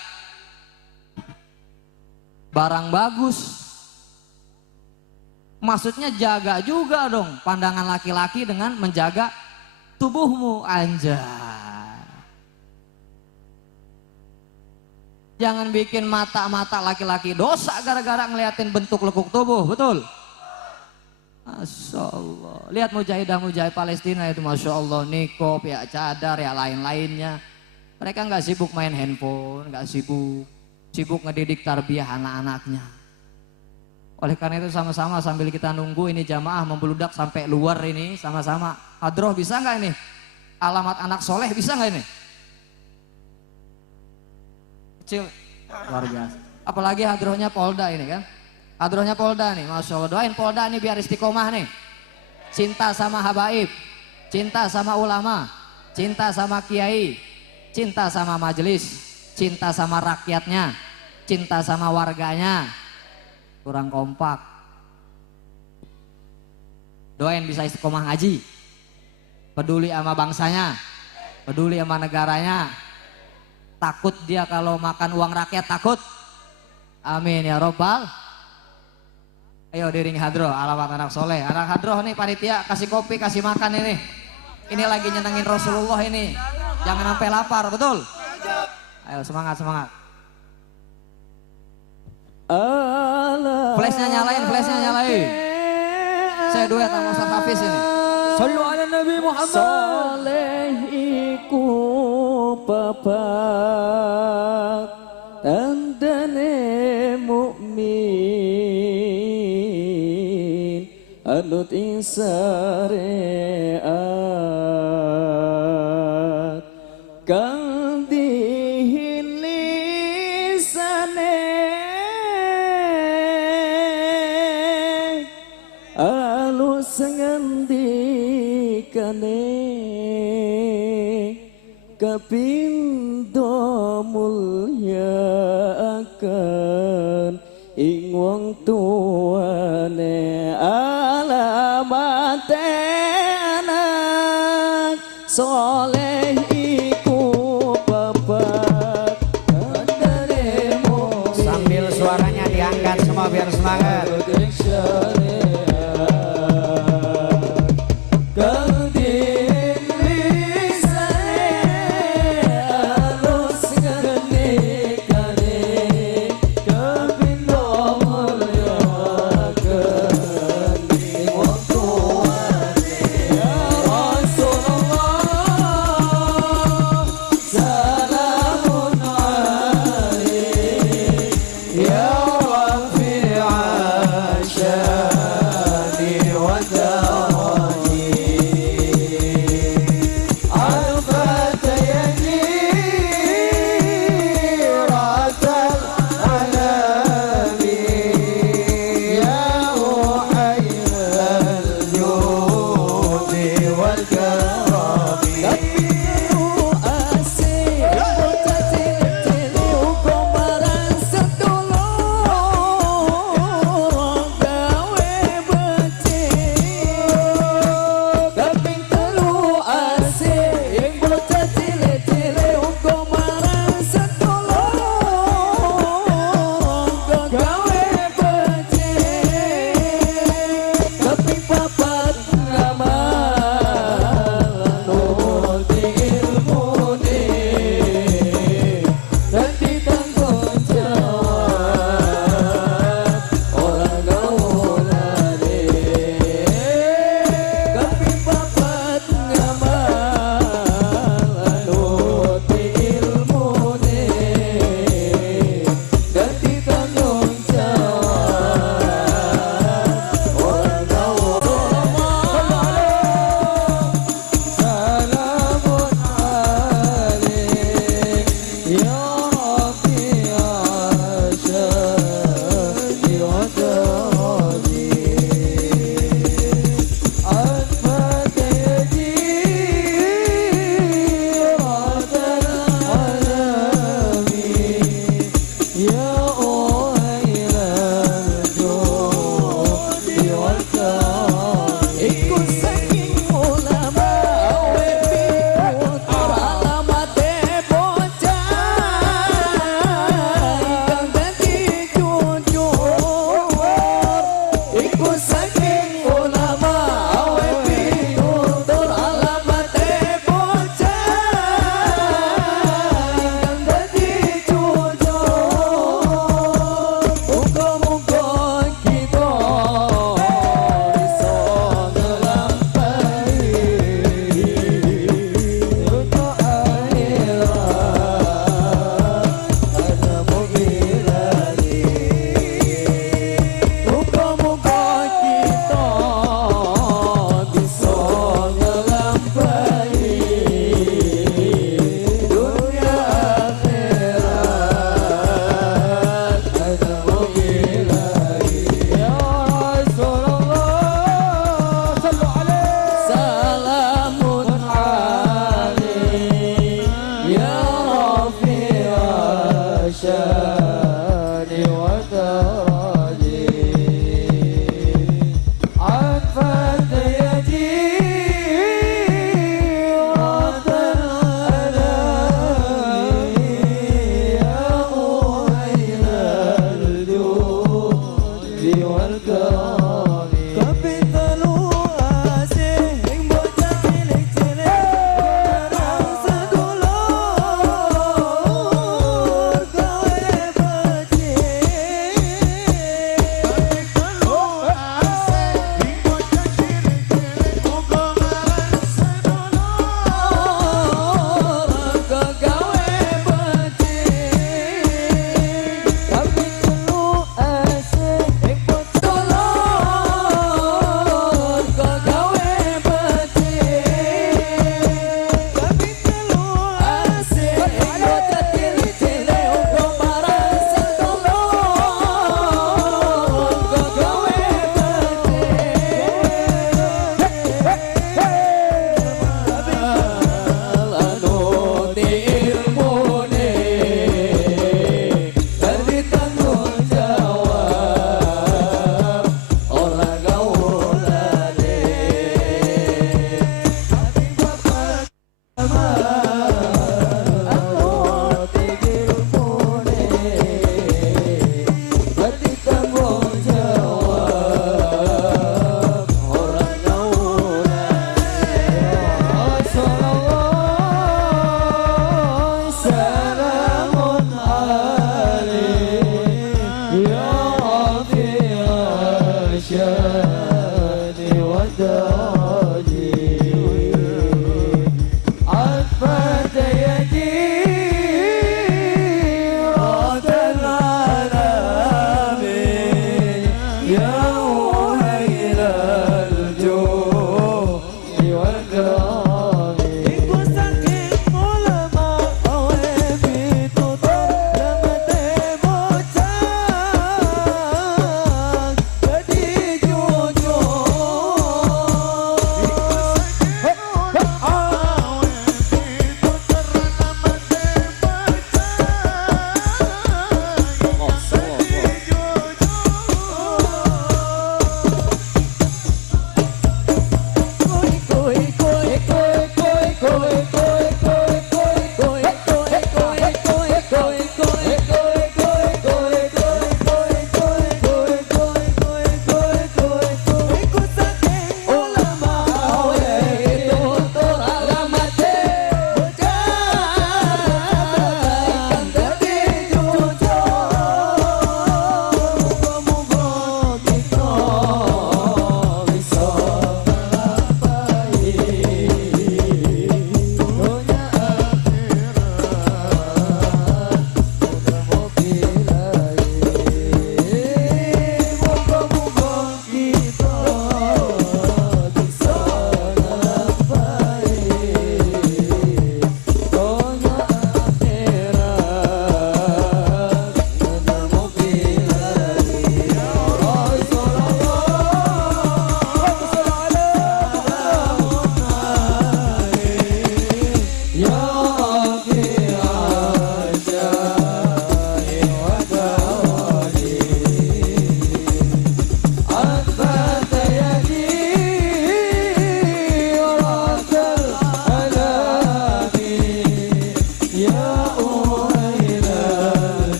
barang bagus. Maksudnya jaga juga dong pandangan laki-laki dengan menjaga tubuhmu, anjay. Jangan bikin mata-mata laki-laki dosa gara-gara ngeliatin bentuk lekuk tubuh, betul? Masya Allah. Lihat mujahid Palestina itu Masya Allah, nikob ya, cadar ya, lain-lainnya. Mereka nggak sibuk main handphone, nggak sibuk ngedidik tarbiyah anak-anaknya. Oleh karena itu sama-sama sambil kita nunggu ini jamaah membeludak sampai luar ini, sama-sama hadroh bisa nggak ini? Alamat anak soleh bisa nggak ini? Kecil, luar biasa. Apalagi hadrohnya Polda ini kan? Hadrohnya Polda nih, Masya Allah. Doain Polda nih biar istiqomah nih. Cinta sama habaib, cinta sama ulama, cinta sama kiai, cinta sama majelis, cinta sama rakyatnya, cinta sama warganya. Kurang kompak. Doain bisa istiqomah ngaji, peduli sama bangsanya, peduli sama negaranya. Takut dia kalau makan uang rakyat, takut. Amin ya robbal. Ayo diring hadroh, alamat anak soleh. Anak hadroh nih panitia kasih kopi, kasih makan ini. Ini lagi nyenengin Rasulullah ini. Jangan sampai lapar, betul? Ayo semangat. Flashnya nyalain. Saya duet sama Ustaz Hafiz ini. Sallu ala Nabi Muhammad. Soleh iku bapak tandane mukmin anut ing syariat kang kepindo mulyakaken ing wong tuane alamate anak soleh iku bapak kandaremu Sambil suaranya diangkat semua biar semangat.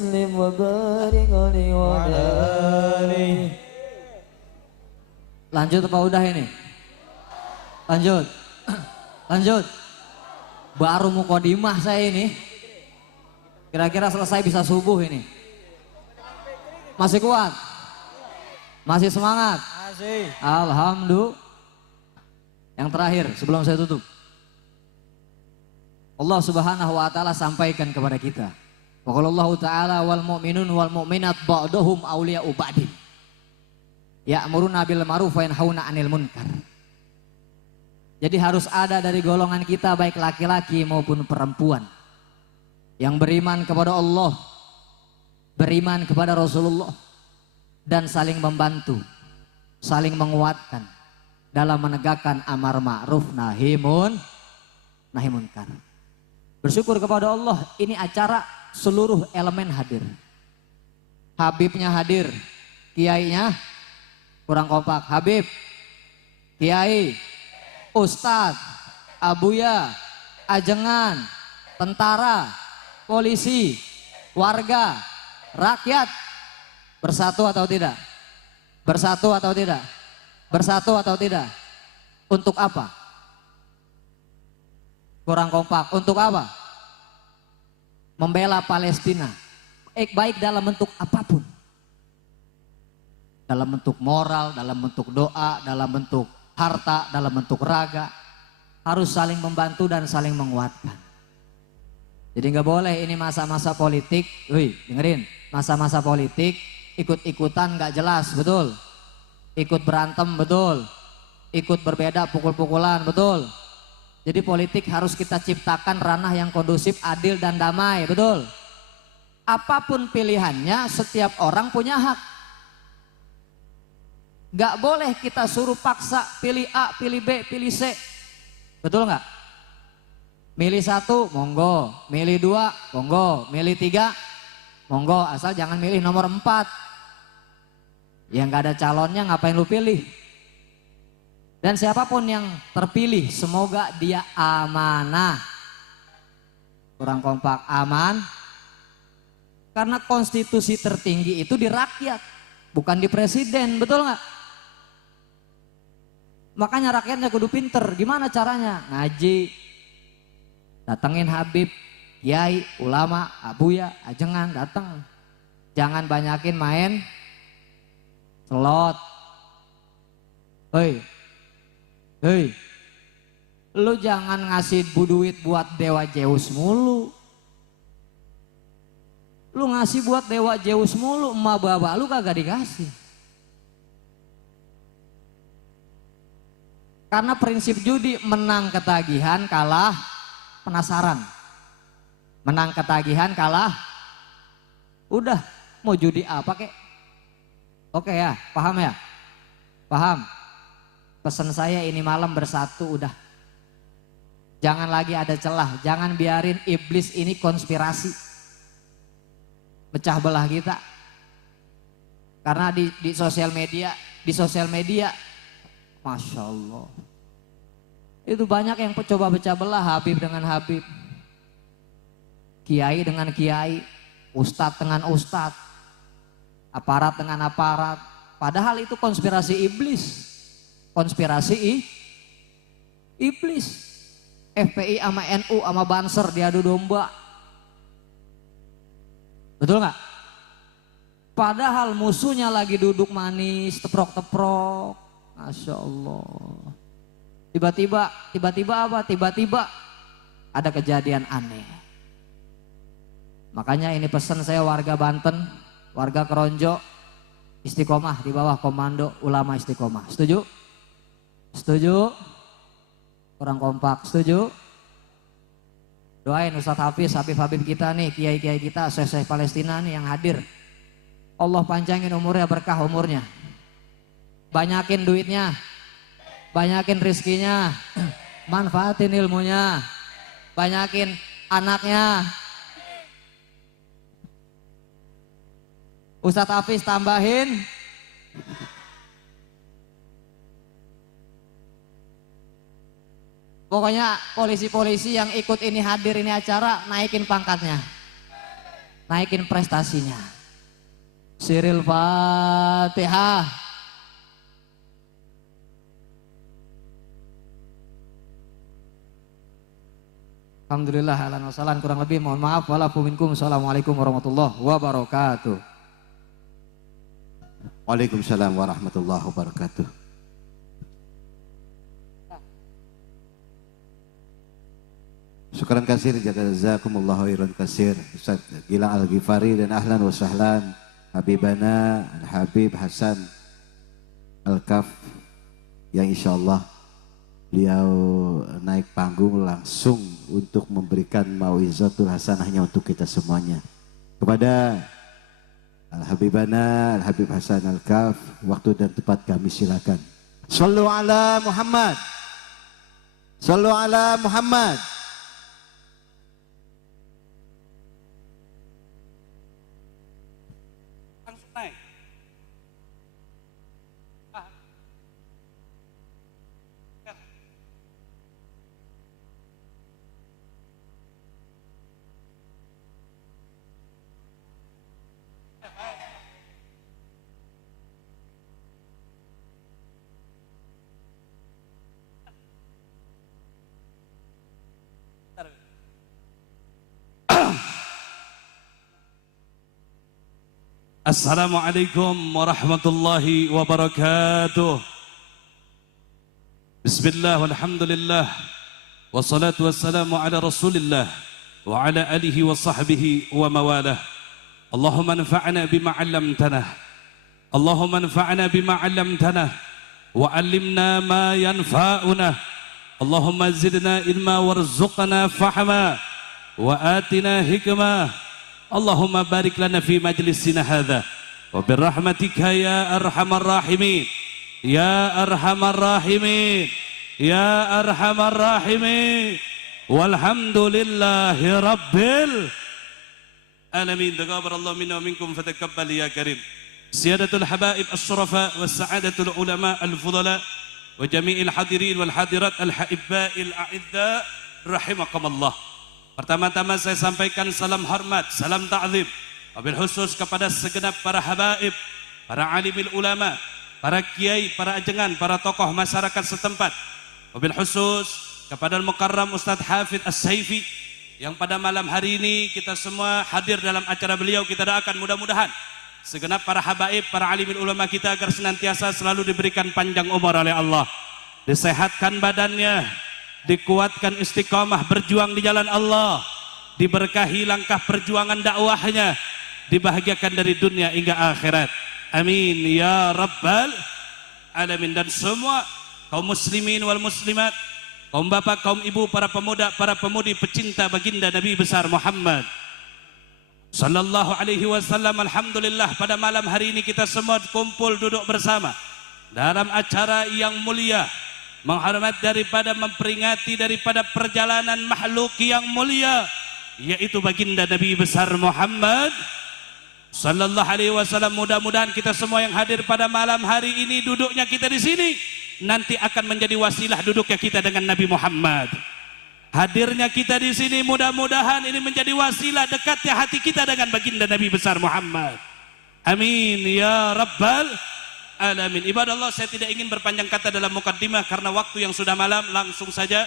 وسلم وبارك عليه وعلى آله. Lanjut apa udah ini? Lanjut. Lanjut. Baru mukodimah saya ini. Kira-kira selesai bisa subuh ini. Masih kuat? Masih semangat? Masih. Alhamdulillah. Yang terakhir sebelum saya tutup. Allah Subhanahu wa taala sampaikan kepada kita. Wa qala Allah taala wal mu'minun wal mu'minat ba'duhum awliya'u ba'din. Ya'muruna bil ma'ruf wa yanhauna 'anil munkar. Jadi harus ada dari golongan kita baik laki-laki maupun perempuan yang beriman kepada Allah, beriman kepada Rasulullah dan saling membantu, saling menguatkan dalam menegakkan amar ma'ruf nahi munkar. Bersyukur kepada Allah, ini acara seluruh elemen hadir. Habibnya hadir, kiainya kurang kompak. Habib, kiai, ustadz, abuya, ajengan, tentara, polisi, warga, rakyat bersatu atau tidak? Bersatu atau tidak? Bersatu atau tidak? Untuk apa? Kurang kompak. Untuk apa? Membela Palestina. Baik dalam bentuk apapun. Dalam bentuk moral, dalam bentuk doa, dalam bentuk harta, dalam bentuk raga. Harus saling membantu dan saling menguatkan. Jadi nggak boleh ini masa-masa politik. Wih, dengerin. Masa-masa politik ikut-ikutan nggak jelas, betul. Ikut berantem, betul. Ikut berbeda, pukul-pukulan, betul. Jadi politik harus kita ciptakan ranah yang kondusif, adil dan damai, betul. Apapun pilihannya, setiap orang punya hak. Gak boleh kita suruh paksa pilih A, pilih B, pilih C. Betul gak? Milih 1, monggo. Milih 2, monggo. Milih 3, monggo. Asal jangan milih nomor 4. Yang gak ada calonnya ngapain lu pilih? Dan siapapun yang terpilih, semoga dia amanah. Kurang kompak, aman. Karena konstitusi tertinggi itu di rakyat, bukan di presiden, betul nggak? Makanya rakyatnya kudu pinter. Gimana caranya? Ngaji, datengin Habib, kiai, ulama, abuya, ajengan, datang. Jangan banyakin main slot. Hei, lu jangan ngasih duit buat Dewa Zeus mulu. Lu ngasih buat Dewa Zeus mulu, emak bapak lu kagak dikasih. Karena prinsip judi menang ketagihan, kalah penasaran. Menang ketagihan, kalah. Udah, mau judi apa kek? Oke ya, paham ya? Paham? Pesan saya ini malam bersatu udah. Jangan lagi ada celah, jangan biarin iblis ini konspirasi. Pecah belah kita. Karena di sosial media, Masya Allah. Itu banyak yang coba pecah belah, Habib dengan Habib. Kiai dengan kiai, ustadz dengan ustadz, aparat dengan aparat. Padahal itu konspirasi iblis. Konspirasi iblis. FPI sama NU sama Banser diadu domba. Betul nggak? Padahal musuhnya lagi duduk manis, teprok-teprok. Masya Allah. Tiba-tiba apa? Tiba-tiba ada kejadian aneh. Makanya ini pesan saya warga Banten, warga Keronjo, istiqomah di bawah komando ulama istiqomah. Setuju? Setuju? Kurang kompak, setuju? Doain Ustadz Hafiz, Habib kita nih, kiai-kiai kita, Syekh Palestina nih yang hadir. Allah panjangin umurnya, berkah umurnya. Banyakin duitnya, banyakin rizkinya, manfaatin ilmunya, banyakin anaknya. Ustadz Hafiz tambahin. Pokoknya polisi-polisi yang ikut ini hadir ini acara naikin pangkatnya. naikin prestasinya. Siril Fatihah. Alhamdulillah ahlan wa sahlan, kurang lebih mohon maaf, walafu minkum. Assalamualaikum warahmatullahi wabarakatuh. Waalaikumsalam warahmatullahi wabarakatuh. Syukran kasir, jazakumullahu khairan kasir Ustaz Gilang Al-Ghifari, dan ahlan wa sahlan Habibana Habib Hasan Al-Kaf yang insyaallah beliau naik panggung langsung untuk memberikan mau'izatul hasanahnya untuk kita semuanya. Kepada Al-Habibana Al-Habib Hasan Al-Kaf, waktu dan tempat kami silakan. Sallu ala Muhammad. Sallu ala Muhammad. Assalamualaikum warahmatullahi wabarakatuh. Bismillah walhamdulillah wassalatu wassalamu ala rasulillah wa ala alihi wa sahbihi wa mawalah. Allahumma anfa'na bima 'allamtana. Allahumma anfa'na bima 'allamtana wa 'allimna ma yanfa'una. Allahumma zidna ilma warzuqna fahma wa atina hikmah. Allahumma barik lana fi majlisina hadha wa birrahmatika ya arhamar rahimin ya arhamar rahimin ya arhamar rahimin walhamdulillahi rabbil alamin. Taqabbal Allah minna wa minkum fataqabbal ya karim. Siyadatul habaib as-surafa was sa'adatul ulama al-fudala wa jami'il hadirin wal hadirat al-haiba'il a'idda rahimakumullah. Pertama-tama saya sampaikan salam hormat, salam ta'zim, wabil khusus kepada segenap para habaib, para alimil ulama, para kiai, para ajengan, para tokoh masyarakat setempat. Wabil khusus kepada Al-Mukarram Ustadz Hafidh As-Saifi yang pada malam hari ini kita semua hadir dalam acara beliau. Kita doakan mudah-mudahan segenap para habaib, para alimil ulama kita agar senantiasa selalu diberikan panjang umur oleh Allah, disehatkan badannya, dikuatkan istiqamah berjuang di jalan Allah, diberkahi langkah perjuangan dakwahnya, dibahagiakan dari dunia hingga akhirat. Amin ya rabbal alamin. Dan semua kaum muslimin wal muslimat, kaum bapak, kaum ibu, para pemuda, para pemudi pecinta baginda Nabi besar Muhammad sallallahu alaihi wasallam. Alhamdulillah, pada malam hari ini kita semua kumpul duduk bersama dalam acara yang mulia, menghormat daripada memperingati daripada perjalanan makhluk yang mulia, yaitu baginda Nabi besar Muhammad sallallahu alaihi wasallam. Mudah-mudahan kita semua yang hadir pada malam hari ini, duduknya kita di sini nanti akan menjadi wasilah duduknya kita dengan Nabi Muhammad. Hadirnya kita di sini mudah-mudahan ini menjadi wasilah dekatnya hati kita dengan baginda Nabi besar Muhammad. Amin ya rabbal alamin. Ibadah Allah, saya tidak ingin berpanjang kata dalam mukaddimah karena waktu yang sudah malam. Langsung saja,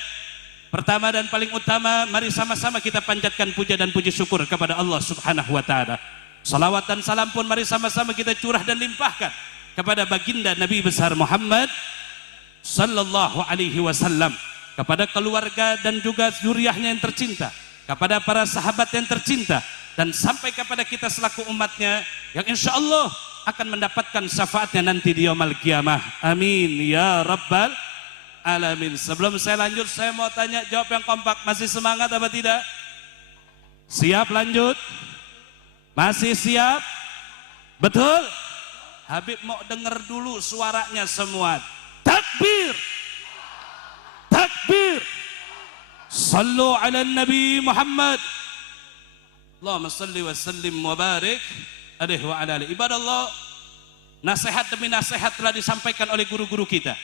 pertama dan paling utama, mari sama-sama kita panjatkan puja dan puji syukur kepada Allah subhanahu wa ta'ala. Salawat dan salam pun mari sama-sama kita curah dan limpahkan kepada baginda Nabi besar Muhammad sallallahu alaihi wasallam, kepada keluarga dan juga zuriyahnya yang tercinta, kepada para sahabat yang tercinta, dan sampai kepada kita selaku umatnya yang insya Allah akan mendapatkan syafaatnya nanti di yaumul qiyamah. Amin ya rabbal alamin. Sebelum saya lanjut, saya mau tanya jawab yang kompak. Masih semangat apa tidak? Siap lanjut? Masih siap? Betul? Habib mau dengar dulu suaranya semua. Takbir! Takbir! Sallu ala Nabi Muhammad. Allahumma salli wa sallim wa barik alaihi wa ala alihi. Ibadah Allah, nasihat demi nasihat telah disampaikan oleh guru-guru kita.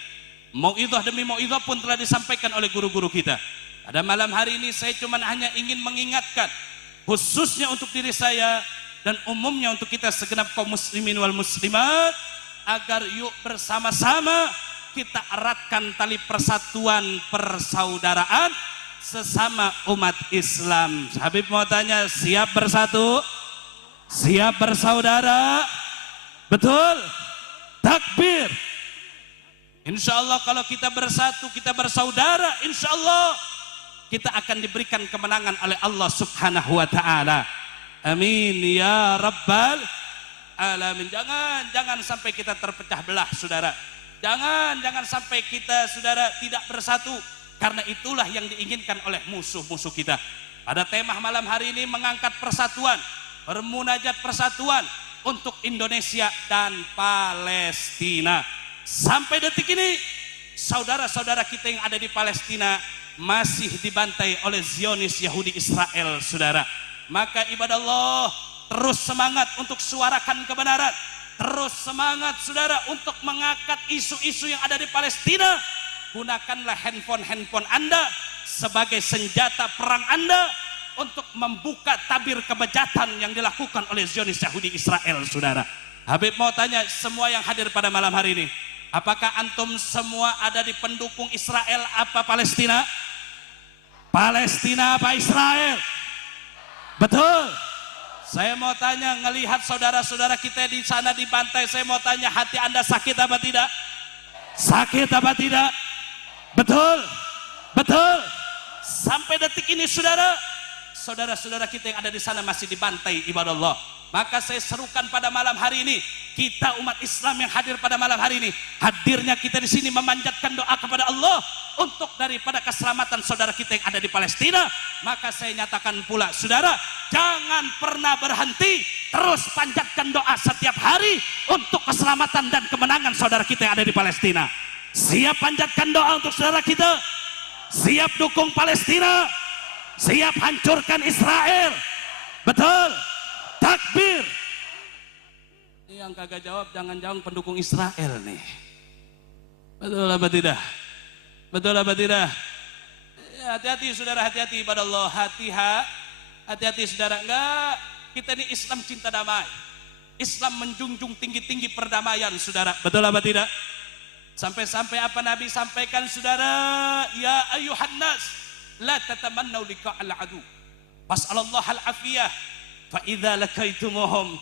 Mau'idhah demi mau'idhah pun telah disampaikan oleh guru-guru kita. Pada malam hari ini saya cuma hanya ingin mengingatkan khususnya untuk diri saya dan umumnya untuk kita segenap kaum muslimin wal muslimat, agar yuk bersama-sama kita eratkan tali persatuan persaudaraan sesama umat Islam. Habib mau tanya, siap bersatu? Siap bersaudara? Betul? Takbir. Insya Allah kalau kita bersatu, kita bersaudara, insya Allah kita akan diberikan kemenangan oleh Allah Subhanahu wa ta'ala. Amin ya Rabbal alamin. Jangan sampai kita terpecah belah, saudara. Jangan sampai kita, saudara, tidak bersatu, karena itulah yang diinginkan oleh musuh-musuh kita. Pada tema malam hari ini mengangkat persatuan, bermunajat persatuan untuk Indonesia dan Palestina. Sampai detik ini saudara-saudara kita yang ada di Palestina masih dibantai oleh Zionis Yahudi Israel, saudara. Maka ibadah Allah, terus semangat untuk suarakan kebenaran. Terus semangat, saudara, untuk mengangkat isu-isu yang ada di Palestina. Gunakanlah handphone Anda sebagai senjata perang Anda untuk membuka tabir kebejatan yang dilakukan oleh Zionis Yahudi Israel, saudara. Habib mau tanya semua yang hadir pada malam hari ini, apakah antum semua ada di pendukung Israel apa Palestina? Palestina apa Israel? Betul. Saya mau tanya, ngelihat saudara-saudara kita di sana dibantai, saya mau tanya, hati Anda sakit apa tidak? Sakit apa tidak? Betul. Betul. Sampai detik ini saudara-saudara kita yang ada di sana masih dibantai, ibadah Allah. Maka saya serukan pada malam hari ini, kita umat Islam yang hadir pada malam hari ini, hadirnya kita di sini memanjatkan doa kepada Allah untuk daripada keselamatan saudara kita yang ada di Palestina. Maka saya nyatakan pula, saudara, jangan pernah berhenti, terus panjatkan doa setiap hari untuk keselamatan dan kemenangan saudara kita yang ada di Palestina. Siap panjatkan doa untuk saudara kita? Siap dukung Palestina? Siap hancurkan Israel? Betul. Takbir. Ini yang kagak jawab jangan-jangan pendukung Israel nih. Betul apa tidak? Betul apa tidak? Ya, hati-hati saudara, hati-hati pada Allah. Hati-hati saudara. Enggak, kita ini Islam cinta damai. Islam menjunjung tinggi-tinggi perdamaian, saudara. Betul apa tidak? Sampai-sampai apa Nabi sampaikan, saudara? Ya ayuhan nas, la tatamannau liqa'al adu. Was'alallah al-afiyah. Fa'idha lakaitumuhum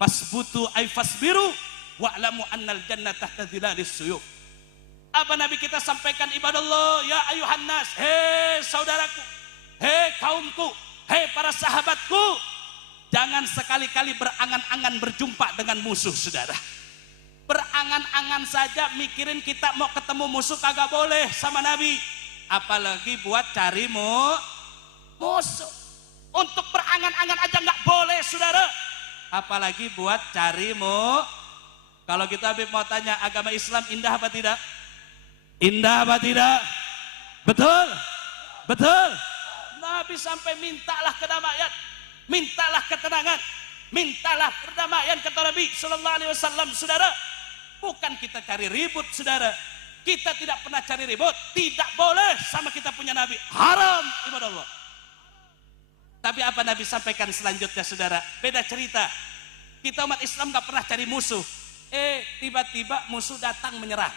fasbutu ay fasbiru wa'lamu annal jannah tahta dhilalis suyuf. Apa Nabi kita sampaikan, ibadah Allah? Ya ayuhan nas, hei saudaraku, hei kaumku, hei para sahabatku, jangan sekali-kali berangan-angan berjumpa dengan musuh, saudara. Berangan-angan saja mikirin kita mau ketemu musuh kagak boleh sama Nabi, apalagi buat cari musuh. Untuk berangan-angan aja nggak boleh, saudara, apalagi buat cari Kalau kita Habib mau tanya, agama Islam indah apa tidak? Indah apa tidak? Betul? Betul? Nabi sampai mintalah kedamaian, mintalah ketenangan, mintalah perdamaian, kata Nabi Sallallahu Alaihi Wasallam, saudara. Bukan kita cari ribut, saudara. Kita tidak pernah cari ribut, tidak boleh sama kita punya Nabi, haram, ibadah Allah. Tapi apa Nabi sampaikan selanjutnya, saudara? Beda cerita. Kita umat Islam gak pernah cari musuh. Tiba-tiba musuh datang menyerang.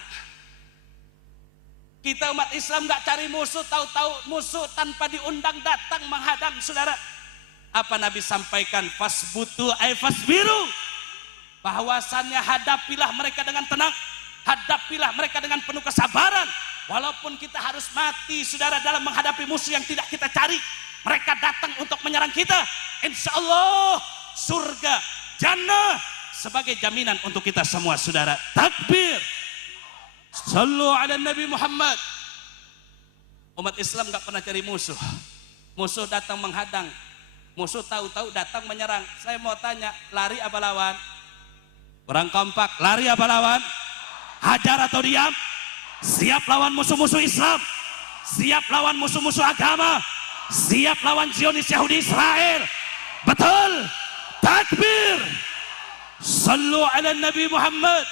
Kita umat Islam gak cari musuh, tahu-tahu musuh tanpa diundang datang menghadang, saudara. Apa Nabi sampaikan? Fasbutu ay fasbiru. Bahwasannya hadapilah mereka dengan tenang. Hadapilah mereka dengan penuh kesabaran. Walaupun kita harus mati, saudara, dalam menghadapi musuh yang tidak kita cari. Mereka datang untuk menyerang kita, insya Allah surga, jannah sebagai jaminan untuk kita semua, saudara. Takbir. Sallu ala Nabi Muhammad. Umat Islam gak pernah cari musuh. Musuh datang menghadang, musuh tahu-tahu datang menyerang. Saya mau tanya, lari apa lawan? Orang kompak, lari apa lawan? Hajar atau diam? Siap lawan musuh-musuh Islam, siap lawan musuh-musuh agama, siap lawan Zionis Yahudi Israel. Betul. Takbir. Sallu ala Nabi Muhammad.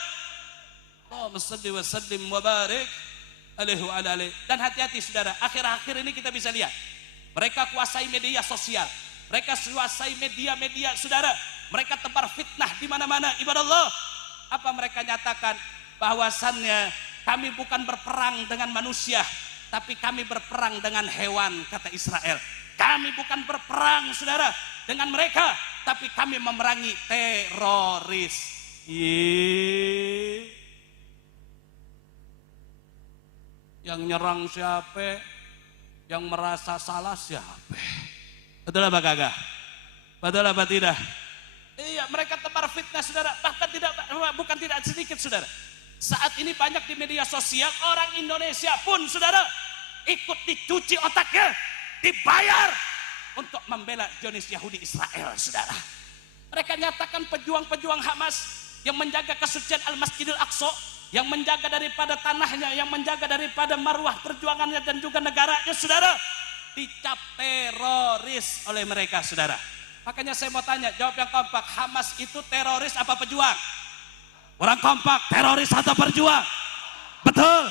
Allahumma salli wa sallim wa barik alaihi wa ala alihi. Dan hati-hati, saudara, akhir-akhir ini kita bisa lihat mereka kuasai media sosial, Mereka suasai media-media, saudara. Mereka tebar fitnah di mana-mana. Ibadah Allah, apa mereka nyatakan? Bahwasannya kami bukan berperang dengan manusia, tapi kami berperang dengan hewan, kata Israel. Kami bukan berperang, saudara, dengan mereka, tapi kami memerangi teroris. Yang nyerang siapa? Yang merasa salah siapa? Betul apa kagak? Betul apa tidak? Iya, mereka tebar fitnah, saudara. Bahkan bukan tidak sedikit, saudara. Saat ini banyak di media sosial orang Indonesia pun, saudara, ikut dicuci otaknya, dibayar untuk membela Zionis Yahudi Israel, saudara. Mereka nyatakan pejuang-pejuang Hamas yang menjaga kesucian Al-Masjidil Aqsa, yang menjaga daripada tanahnya, yang menjaga daripada marwah perjuangannya dan juga negaranya, saudara, dicap teroris oleh mereka, saudara. Makanya saya mau tanya, jawab yang kompak, Hamas itu teroris apa pejuang? Orang kompak, teroris atau perjuang? Betul,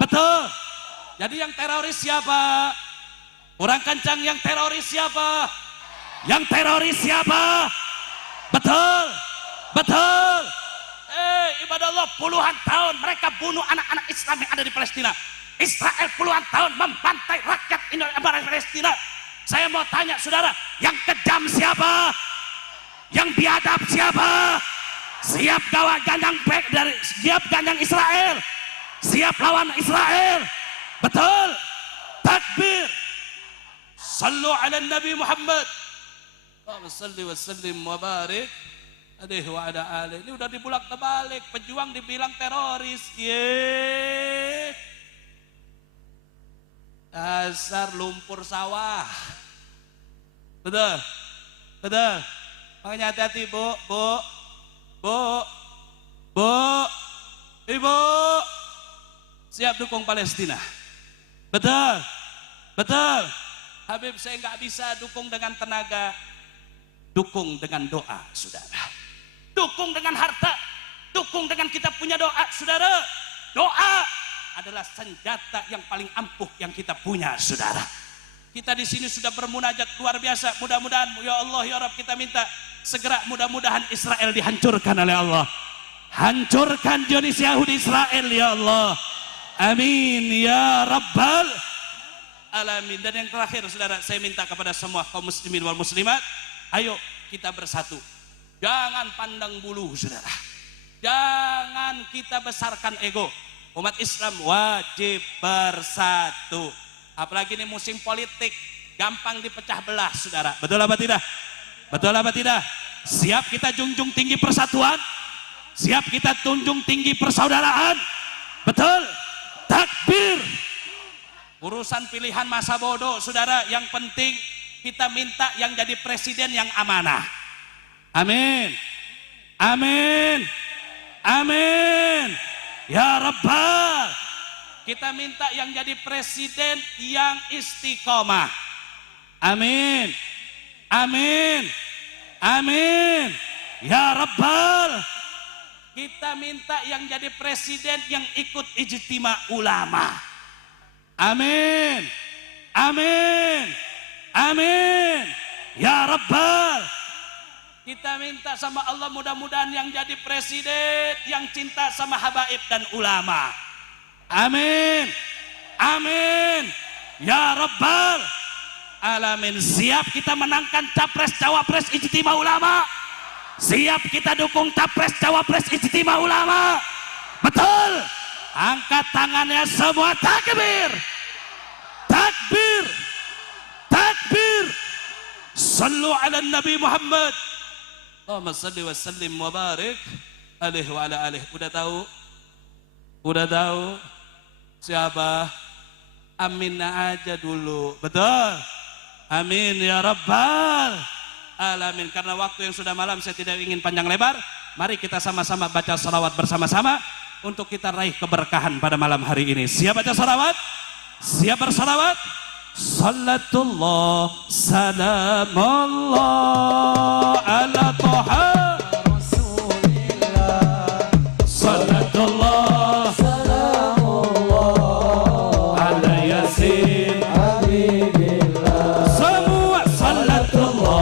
betul. Jadi yang teroris siapa? Orang kencang, yang teroris siapa? Yang teroris siapa? Betul, betul. Ibadah Allah, puluhan tahun mereka bunuh anak-anak Islam yang ada di Palestina. Israel puluhan tahun membantai rakyat Palestina. Saya mau tanya, saudara, yang kejam siapa? Yang biadab siapa? Siap gawat gandang back dari siap gandang Israel, siap lawan Israel. Betul. Takbir. Sallu ala Nabi Muhammad. Allahumma salli wa sallim wa barik alaihi wa ala alihi. Ini udah dibulak terbalik, pejuang dibilang teroris. Dasar lumpur sawah. Betul. Betul. Makanya hati-hati, Bu. Ibu. Siap dukung Palestina. Betul. Betul. Habib, saya nggak bisa dukung dengan tenaga, dukung dengan doa, saudara. Dukung dengan harta, dukung dengan kita punya doa, saudara. Doa adalah senjata yang paling ampuh yang kita punya, saudara. Kita di sini sudah bermunajat luar biasa. Mudah-mudahan, ya Allah, ya Rabb, kita minta segera mudah-mudahan Israel dihancurkan oleh Allah. Hancurkan Zionis Yahudi Israel, ya Allah. Amin ya Rabbal alamin. Dan yang terakhir, saudara, saya minta kepada semua kaum muslimin wal muslimat, ayo kita bersatu. Jangan pandang bulu, saudara. Jangan kita besarkan ego. Umat Islam wajib bersatu. Apalagi ini musim politik, gampang dipecah belah, saudara. Betul apa tidak? Betul apa tidak? Siap kita junjung tinggi persatuan? Siap kita tunjung tinggi persaudaraan? Betul? Takbir. Urusan pilihan masa bodoh, saudara, yang penting kita minta yang jadi presiden yang amanah. Amin. Amin. Amin. Ya Rabbal. Kita minta yang jadi presiden yang istiqomah. Amin. Amin. Amin. Ya Rabbal. Kita minta yang jadi presiden yang ikut ijtima ulama. Amin. Amin. Amin. Ya Rabbal. Kita minta sama Allah mudah-mudahan yang jadi presiden yang cinta sama habaib dan ulama. Amin. Amin. Ya Rabbal alamin. Siap kita menangkan capres cawapres ijtima ulama. Siap kita dukung capres cawapres ijtima ulama. Betul. Angkat tangannya semua, takbir. Takbir. Takbir. Sallu ala Nabi Muhammad. Allahumma salli wa sallim wa barik alaihi wa ala alihi. Udah tahu? Udah tahu siapa? Aminna aja dulu. Betul? Amin ya Rabbal alamin. Karena waktu yang sudah malam saya tidak ingin panjang lebar. Mari kita sama-sama baca salawat bersama-sama untuk kita raih keberkahan pada malam hari ini. Siap baca salawat? Siap bersalawat? Salatullah salamullah ala Toha Rasulillah. Salatullah salamullah ala Yasin Habibillah. Semua salatullah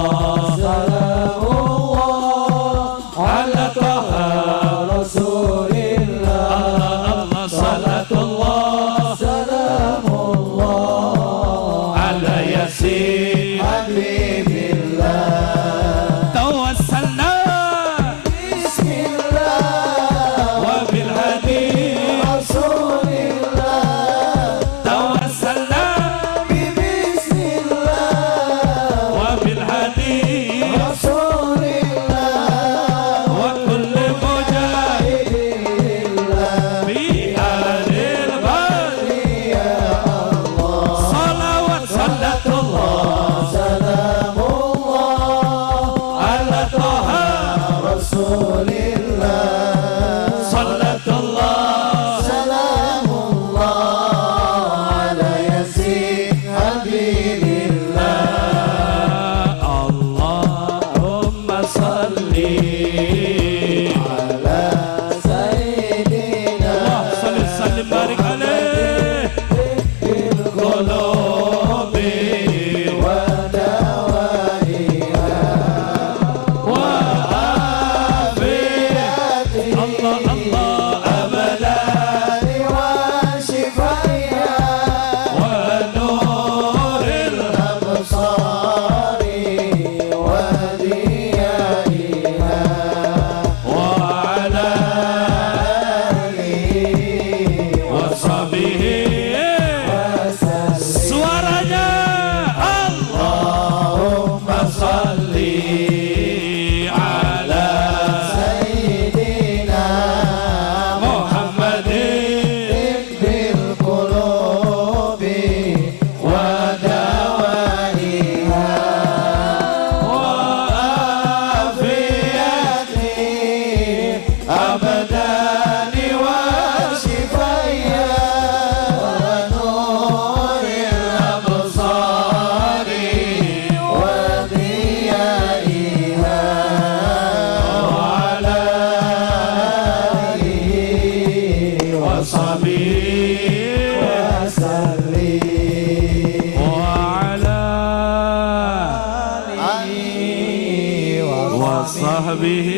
وصحبه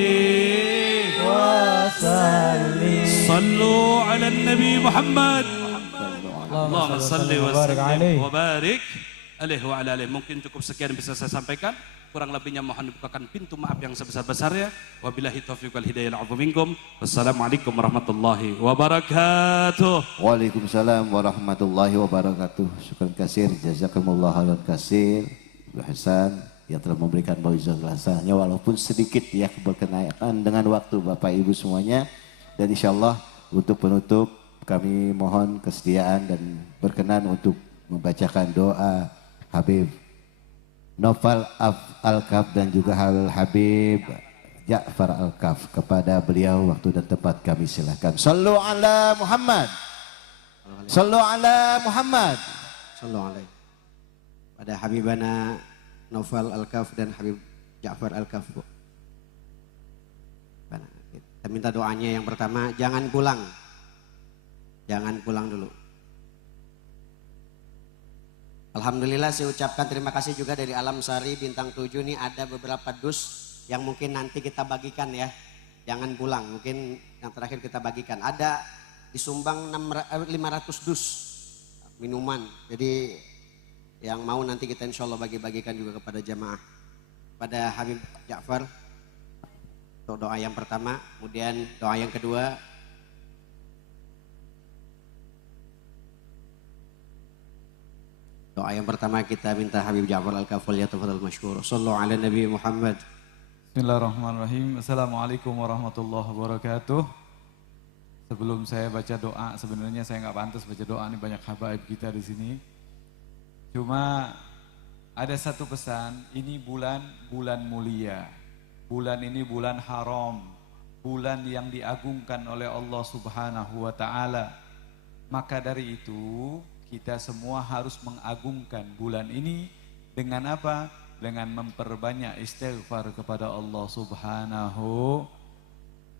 وسلم صلوا على النبي محمد اللهم صل وسلم وبارك alaihi wa ala alihi. Mungkin cukup sekian bisa saya sampaikan. Kurang lebihnya mohon dibukakan pintu maaf yang sebesar-besarnya. Wabillahi taufiq wal hidayah wal minkum. Wassalamualaikum warahmatullahi wabarakatuh. Waalaikumsalam warahmatullahi wabarakatuh. Syukran kasir, jazakumullah khairan kasir. Ibu Hasan yang telah memberikan mauizah rasanya walaupun sedikit ya berkenaan dengan waktu Bapak Ibu semuanya. Dan insyaallah untuk penutup kami mohon kesediaan dan berkenan untuk membacakan doa Habib Noval Al-Kaf dan juga Habib Ja'far Al-Kaf. Kepada beliau waktu dan tempat kami silakan. Sallu ala Muhammad. Sallu ala Muhammad. Sallu alaihi. Pada Habibana Noval Al-Kaf dan Habib Ja'far Al-Kaf. Kita minta doanya yang pertama, jangan pulang. Jangan pulang dulu. Alhamdulillah saya ucapkan terima kasih juga dari Alam Sari Bintang 7 ini ada beberapa dus yang mungkin nanti kita bagikan ya. Jangan pulang, mungkin yang terakhir kita bagikan. Ada disumbang 500 dus minuman. Jadi yang mau nanti kita insya Allah bagi-bagikan juga kepada jamaah. Pada Habib Ja'far untuk doa yang pertama, kemudian doa yang kedua. Doa yang pertama kita minta Habib Ja'far Al-Kafal ya tafadhal masykur. Sallu ala Nabi Muhammad. Bismillahirrahmanirrahim. Assalamualaikum warahmatullahi wabarakatuh. Sebelum saya baca doa, sebenarnya saya nggak pantas baca doa, ini banyak habaib kita di sini. Cuma ada satu pesan, ini bulan mulia. Bulan ini bulan haram. Bulan yang diagungkan oleh Allah Subhanahu wa taala. Maka dari itu kita semua harus mengagungkan bulan ini dengan apa? Dengan memperbanyak istighfar kepada Allah Subhanahu.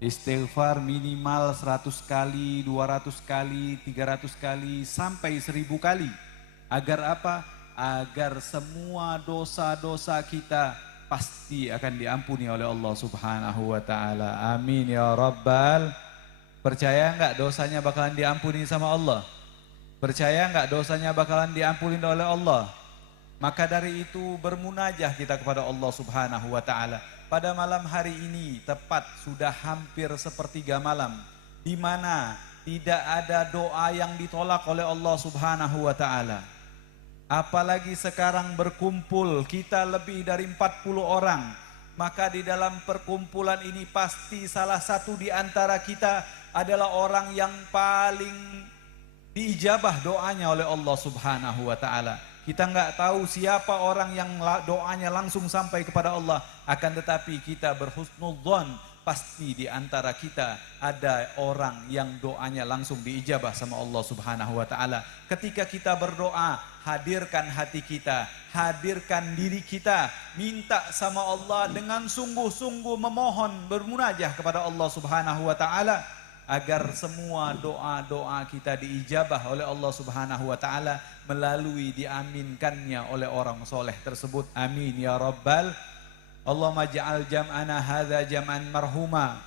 Istighfar minimal 100 kali, 200 kali, 300 kali, sampai 1000 kali. Agar apa? Agar semua dosa-dosa kita pasti akan diampuni oleh Allah Subhanahu wa taala. Amin ya rabbal. Percaya enggak dosanya bakalan diampuni sama Allah? Percaya enggak dosanya bakalan diampuni oleh Allah? Maka dari itu bermunajah kita kepada Allah Subhanahu wa taala. Pada malam hari ini tepat sudah hampir sepertiga malam di mana tidak ada doa yang ditolak oleh Allah Subhanahu wa taala. Apalagi sekarang berkumpul kita lebih dari 40 orang. Maka di dalam perkumpulan ini pasti salah satu di antara kita adalah orang yang paling diijabah doanya oleh Allah Subhanahu wa taala. Kita nggak tahu siapa orang yang doanya langsung sampai kepada Allah, akan tetapi kita berhusnudzon pasti di antara kita ada orang yang doanya langsung diijabah sama Allah Subhanahu wa taala. Ketika kita berdoa, hadirkan hati kita, hadirkan diri kita, minta sama Allah dengan sungguh-sungguh memohon, bermunajah kepada Allah Subhanahu wa taala agar semua doa-doa kita diijabah oleh Allah Subhanahu wa taala melalui diaminkannya oleh orang soleh tersebut. Amin ya rabbal. Allahumma ja'al jam'ana hadza jam'an marhuma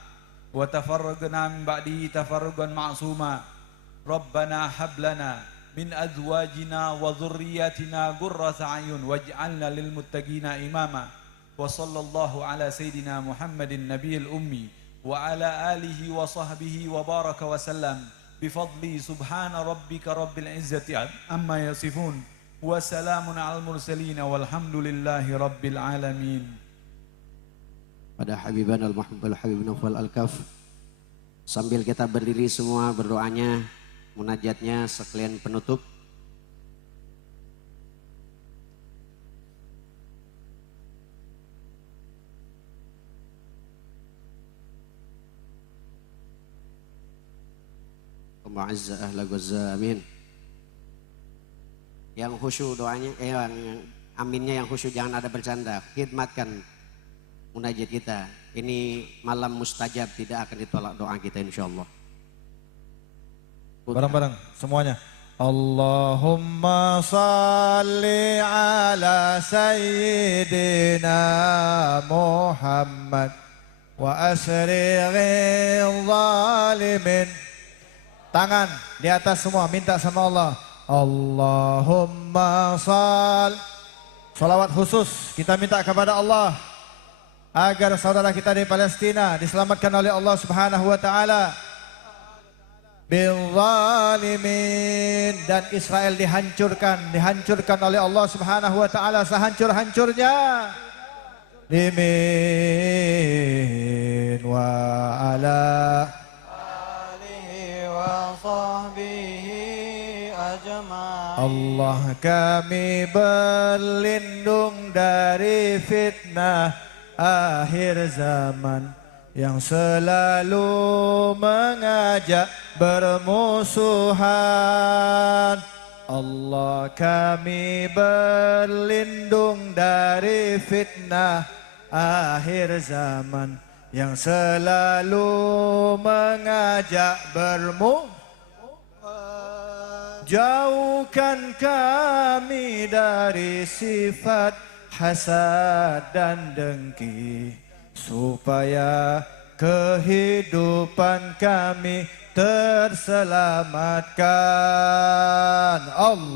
wa tafarraqna min ba'dihi tafarruqan ma'suma. Rabbana hab lana min azwajina wa dhurriyyatina qurrata a'yun waj'alna lil muttaqina imama. Wa sallallahu ala sayidina Muhammadin nabiyil ummi wa ala alihi wa sahbihi wa baraka wa sallam bifadli subhana rabbika rabbil izzati amma yasifun wa salamun alal mursalin walhamdulillahi rabbil alamin. Pada Habiban al-Muhammad al-Habib Naufal al-Kaf, sambil kita berdiri semua berdoanya, munajatnya sekalian penutup. Mu'azza ahla Gaza, amin. Yang khusyuk doanya, yang aminnya yang khusyuk, jangan ada bercanda. Khidmatkan munajat kita. Ini malam mustajab, tidak akan ditolak doa kita insyaallah. Bareng-bareng semuanya. Allahumma salli ala sayyidina Muhammad wa asrighil zalimin. Tangan di atas semua, minta sama Allah. Allahumma salawat khusus kita minta kepada Allah agar saudara kita di Palestina diselamatkan oleh Allah Subhanahu wa taala. Bil zalimin, dan Israel dihancurkan oleh Allah Subhanahu wa taala sehancur-hancurnya. Limin wa ala alihi wa sahbihi ajma'in. Allah, kami berlindung dari fitnah akhir zaman yang selalu mengajak bermusuhan. Allah, kami berlindung dari fitnah akhir zaman yang selalu mengajak bermusuhan. Jauhkan kami dari sifat hasad dan dengki, supaya kehidupan kami terselamatkan. Allah.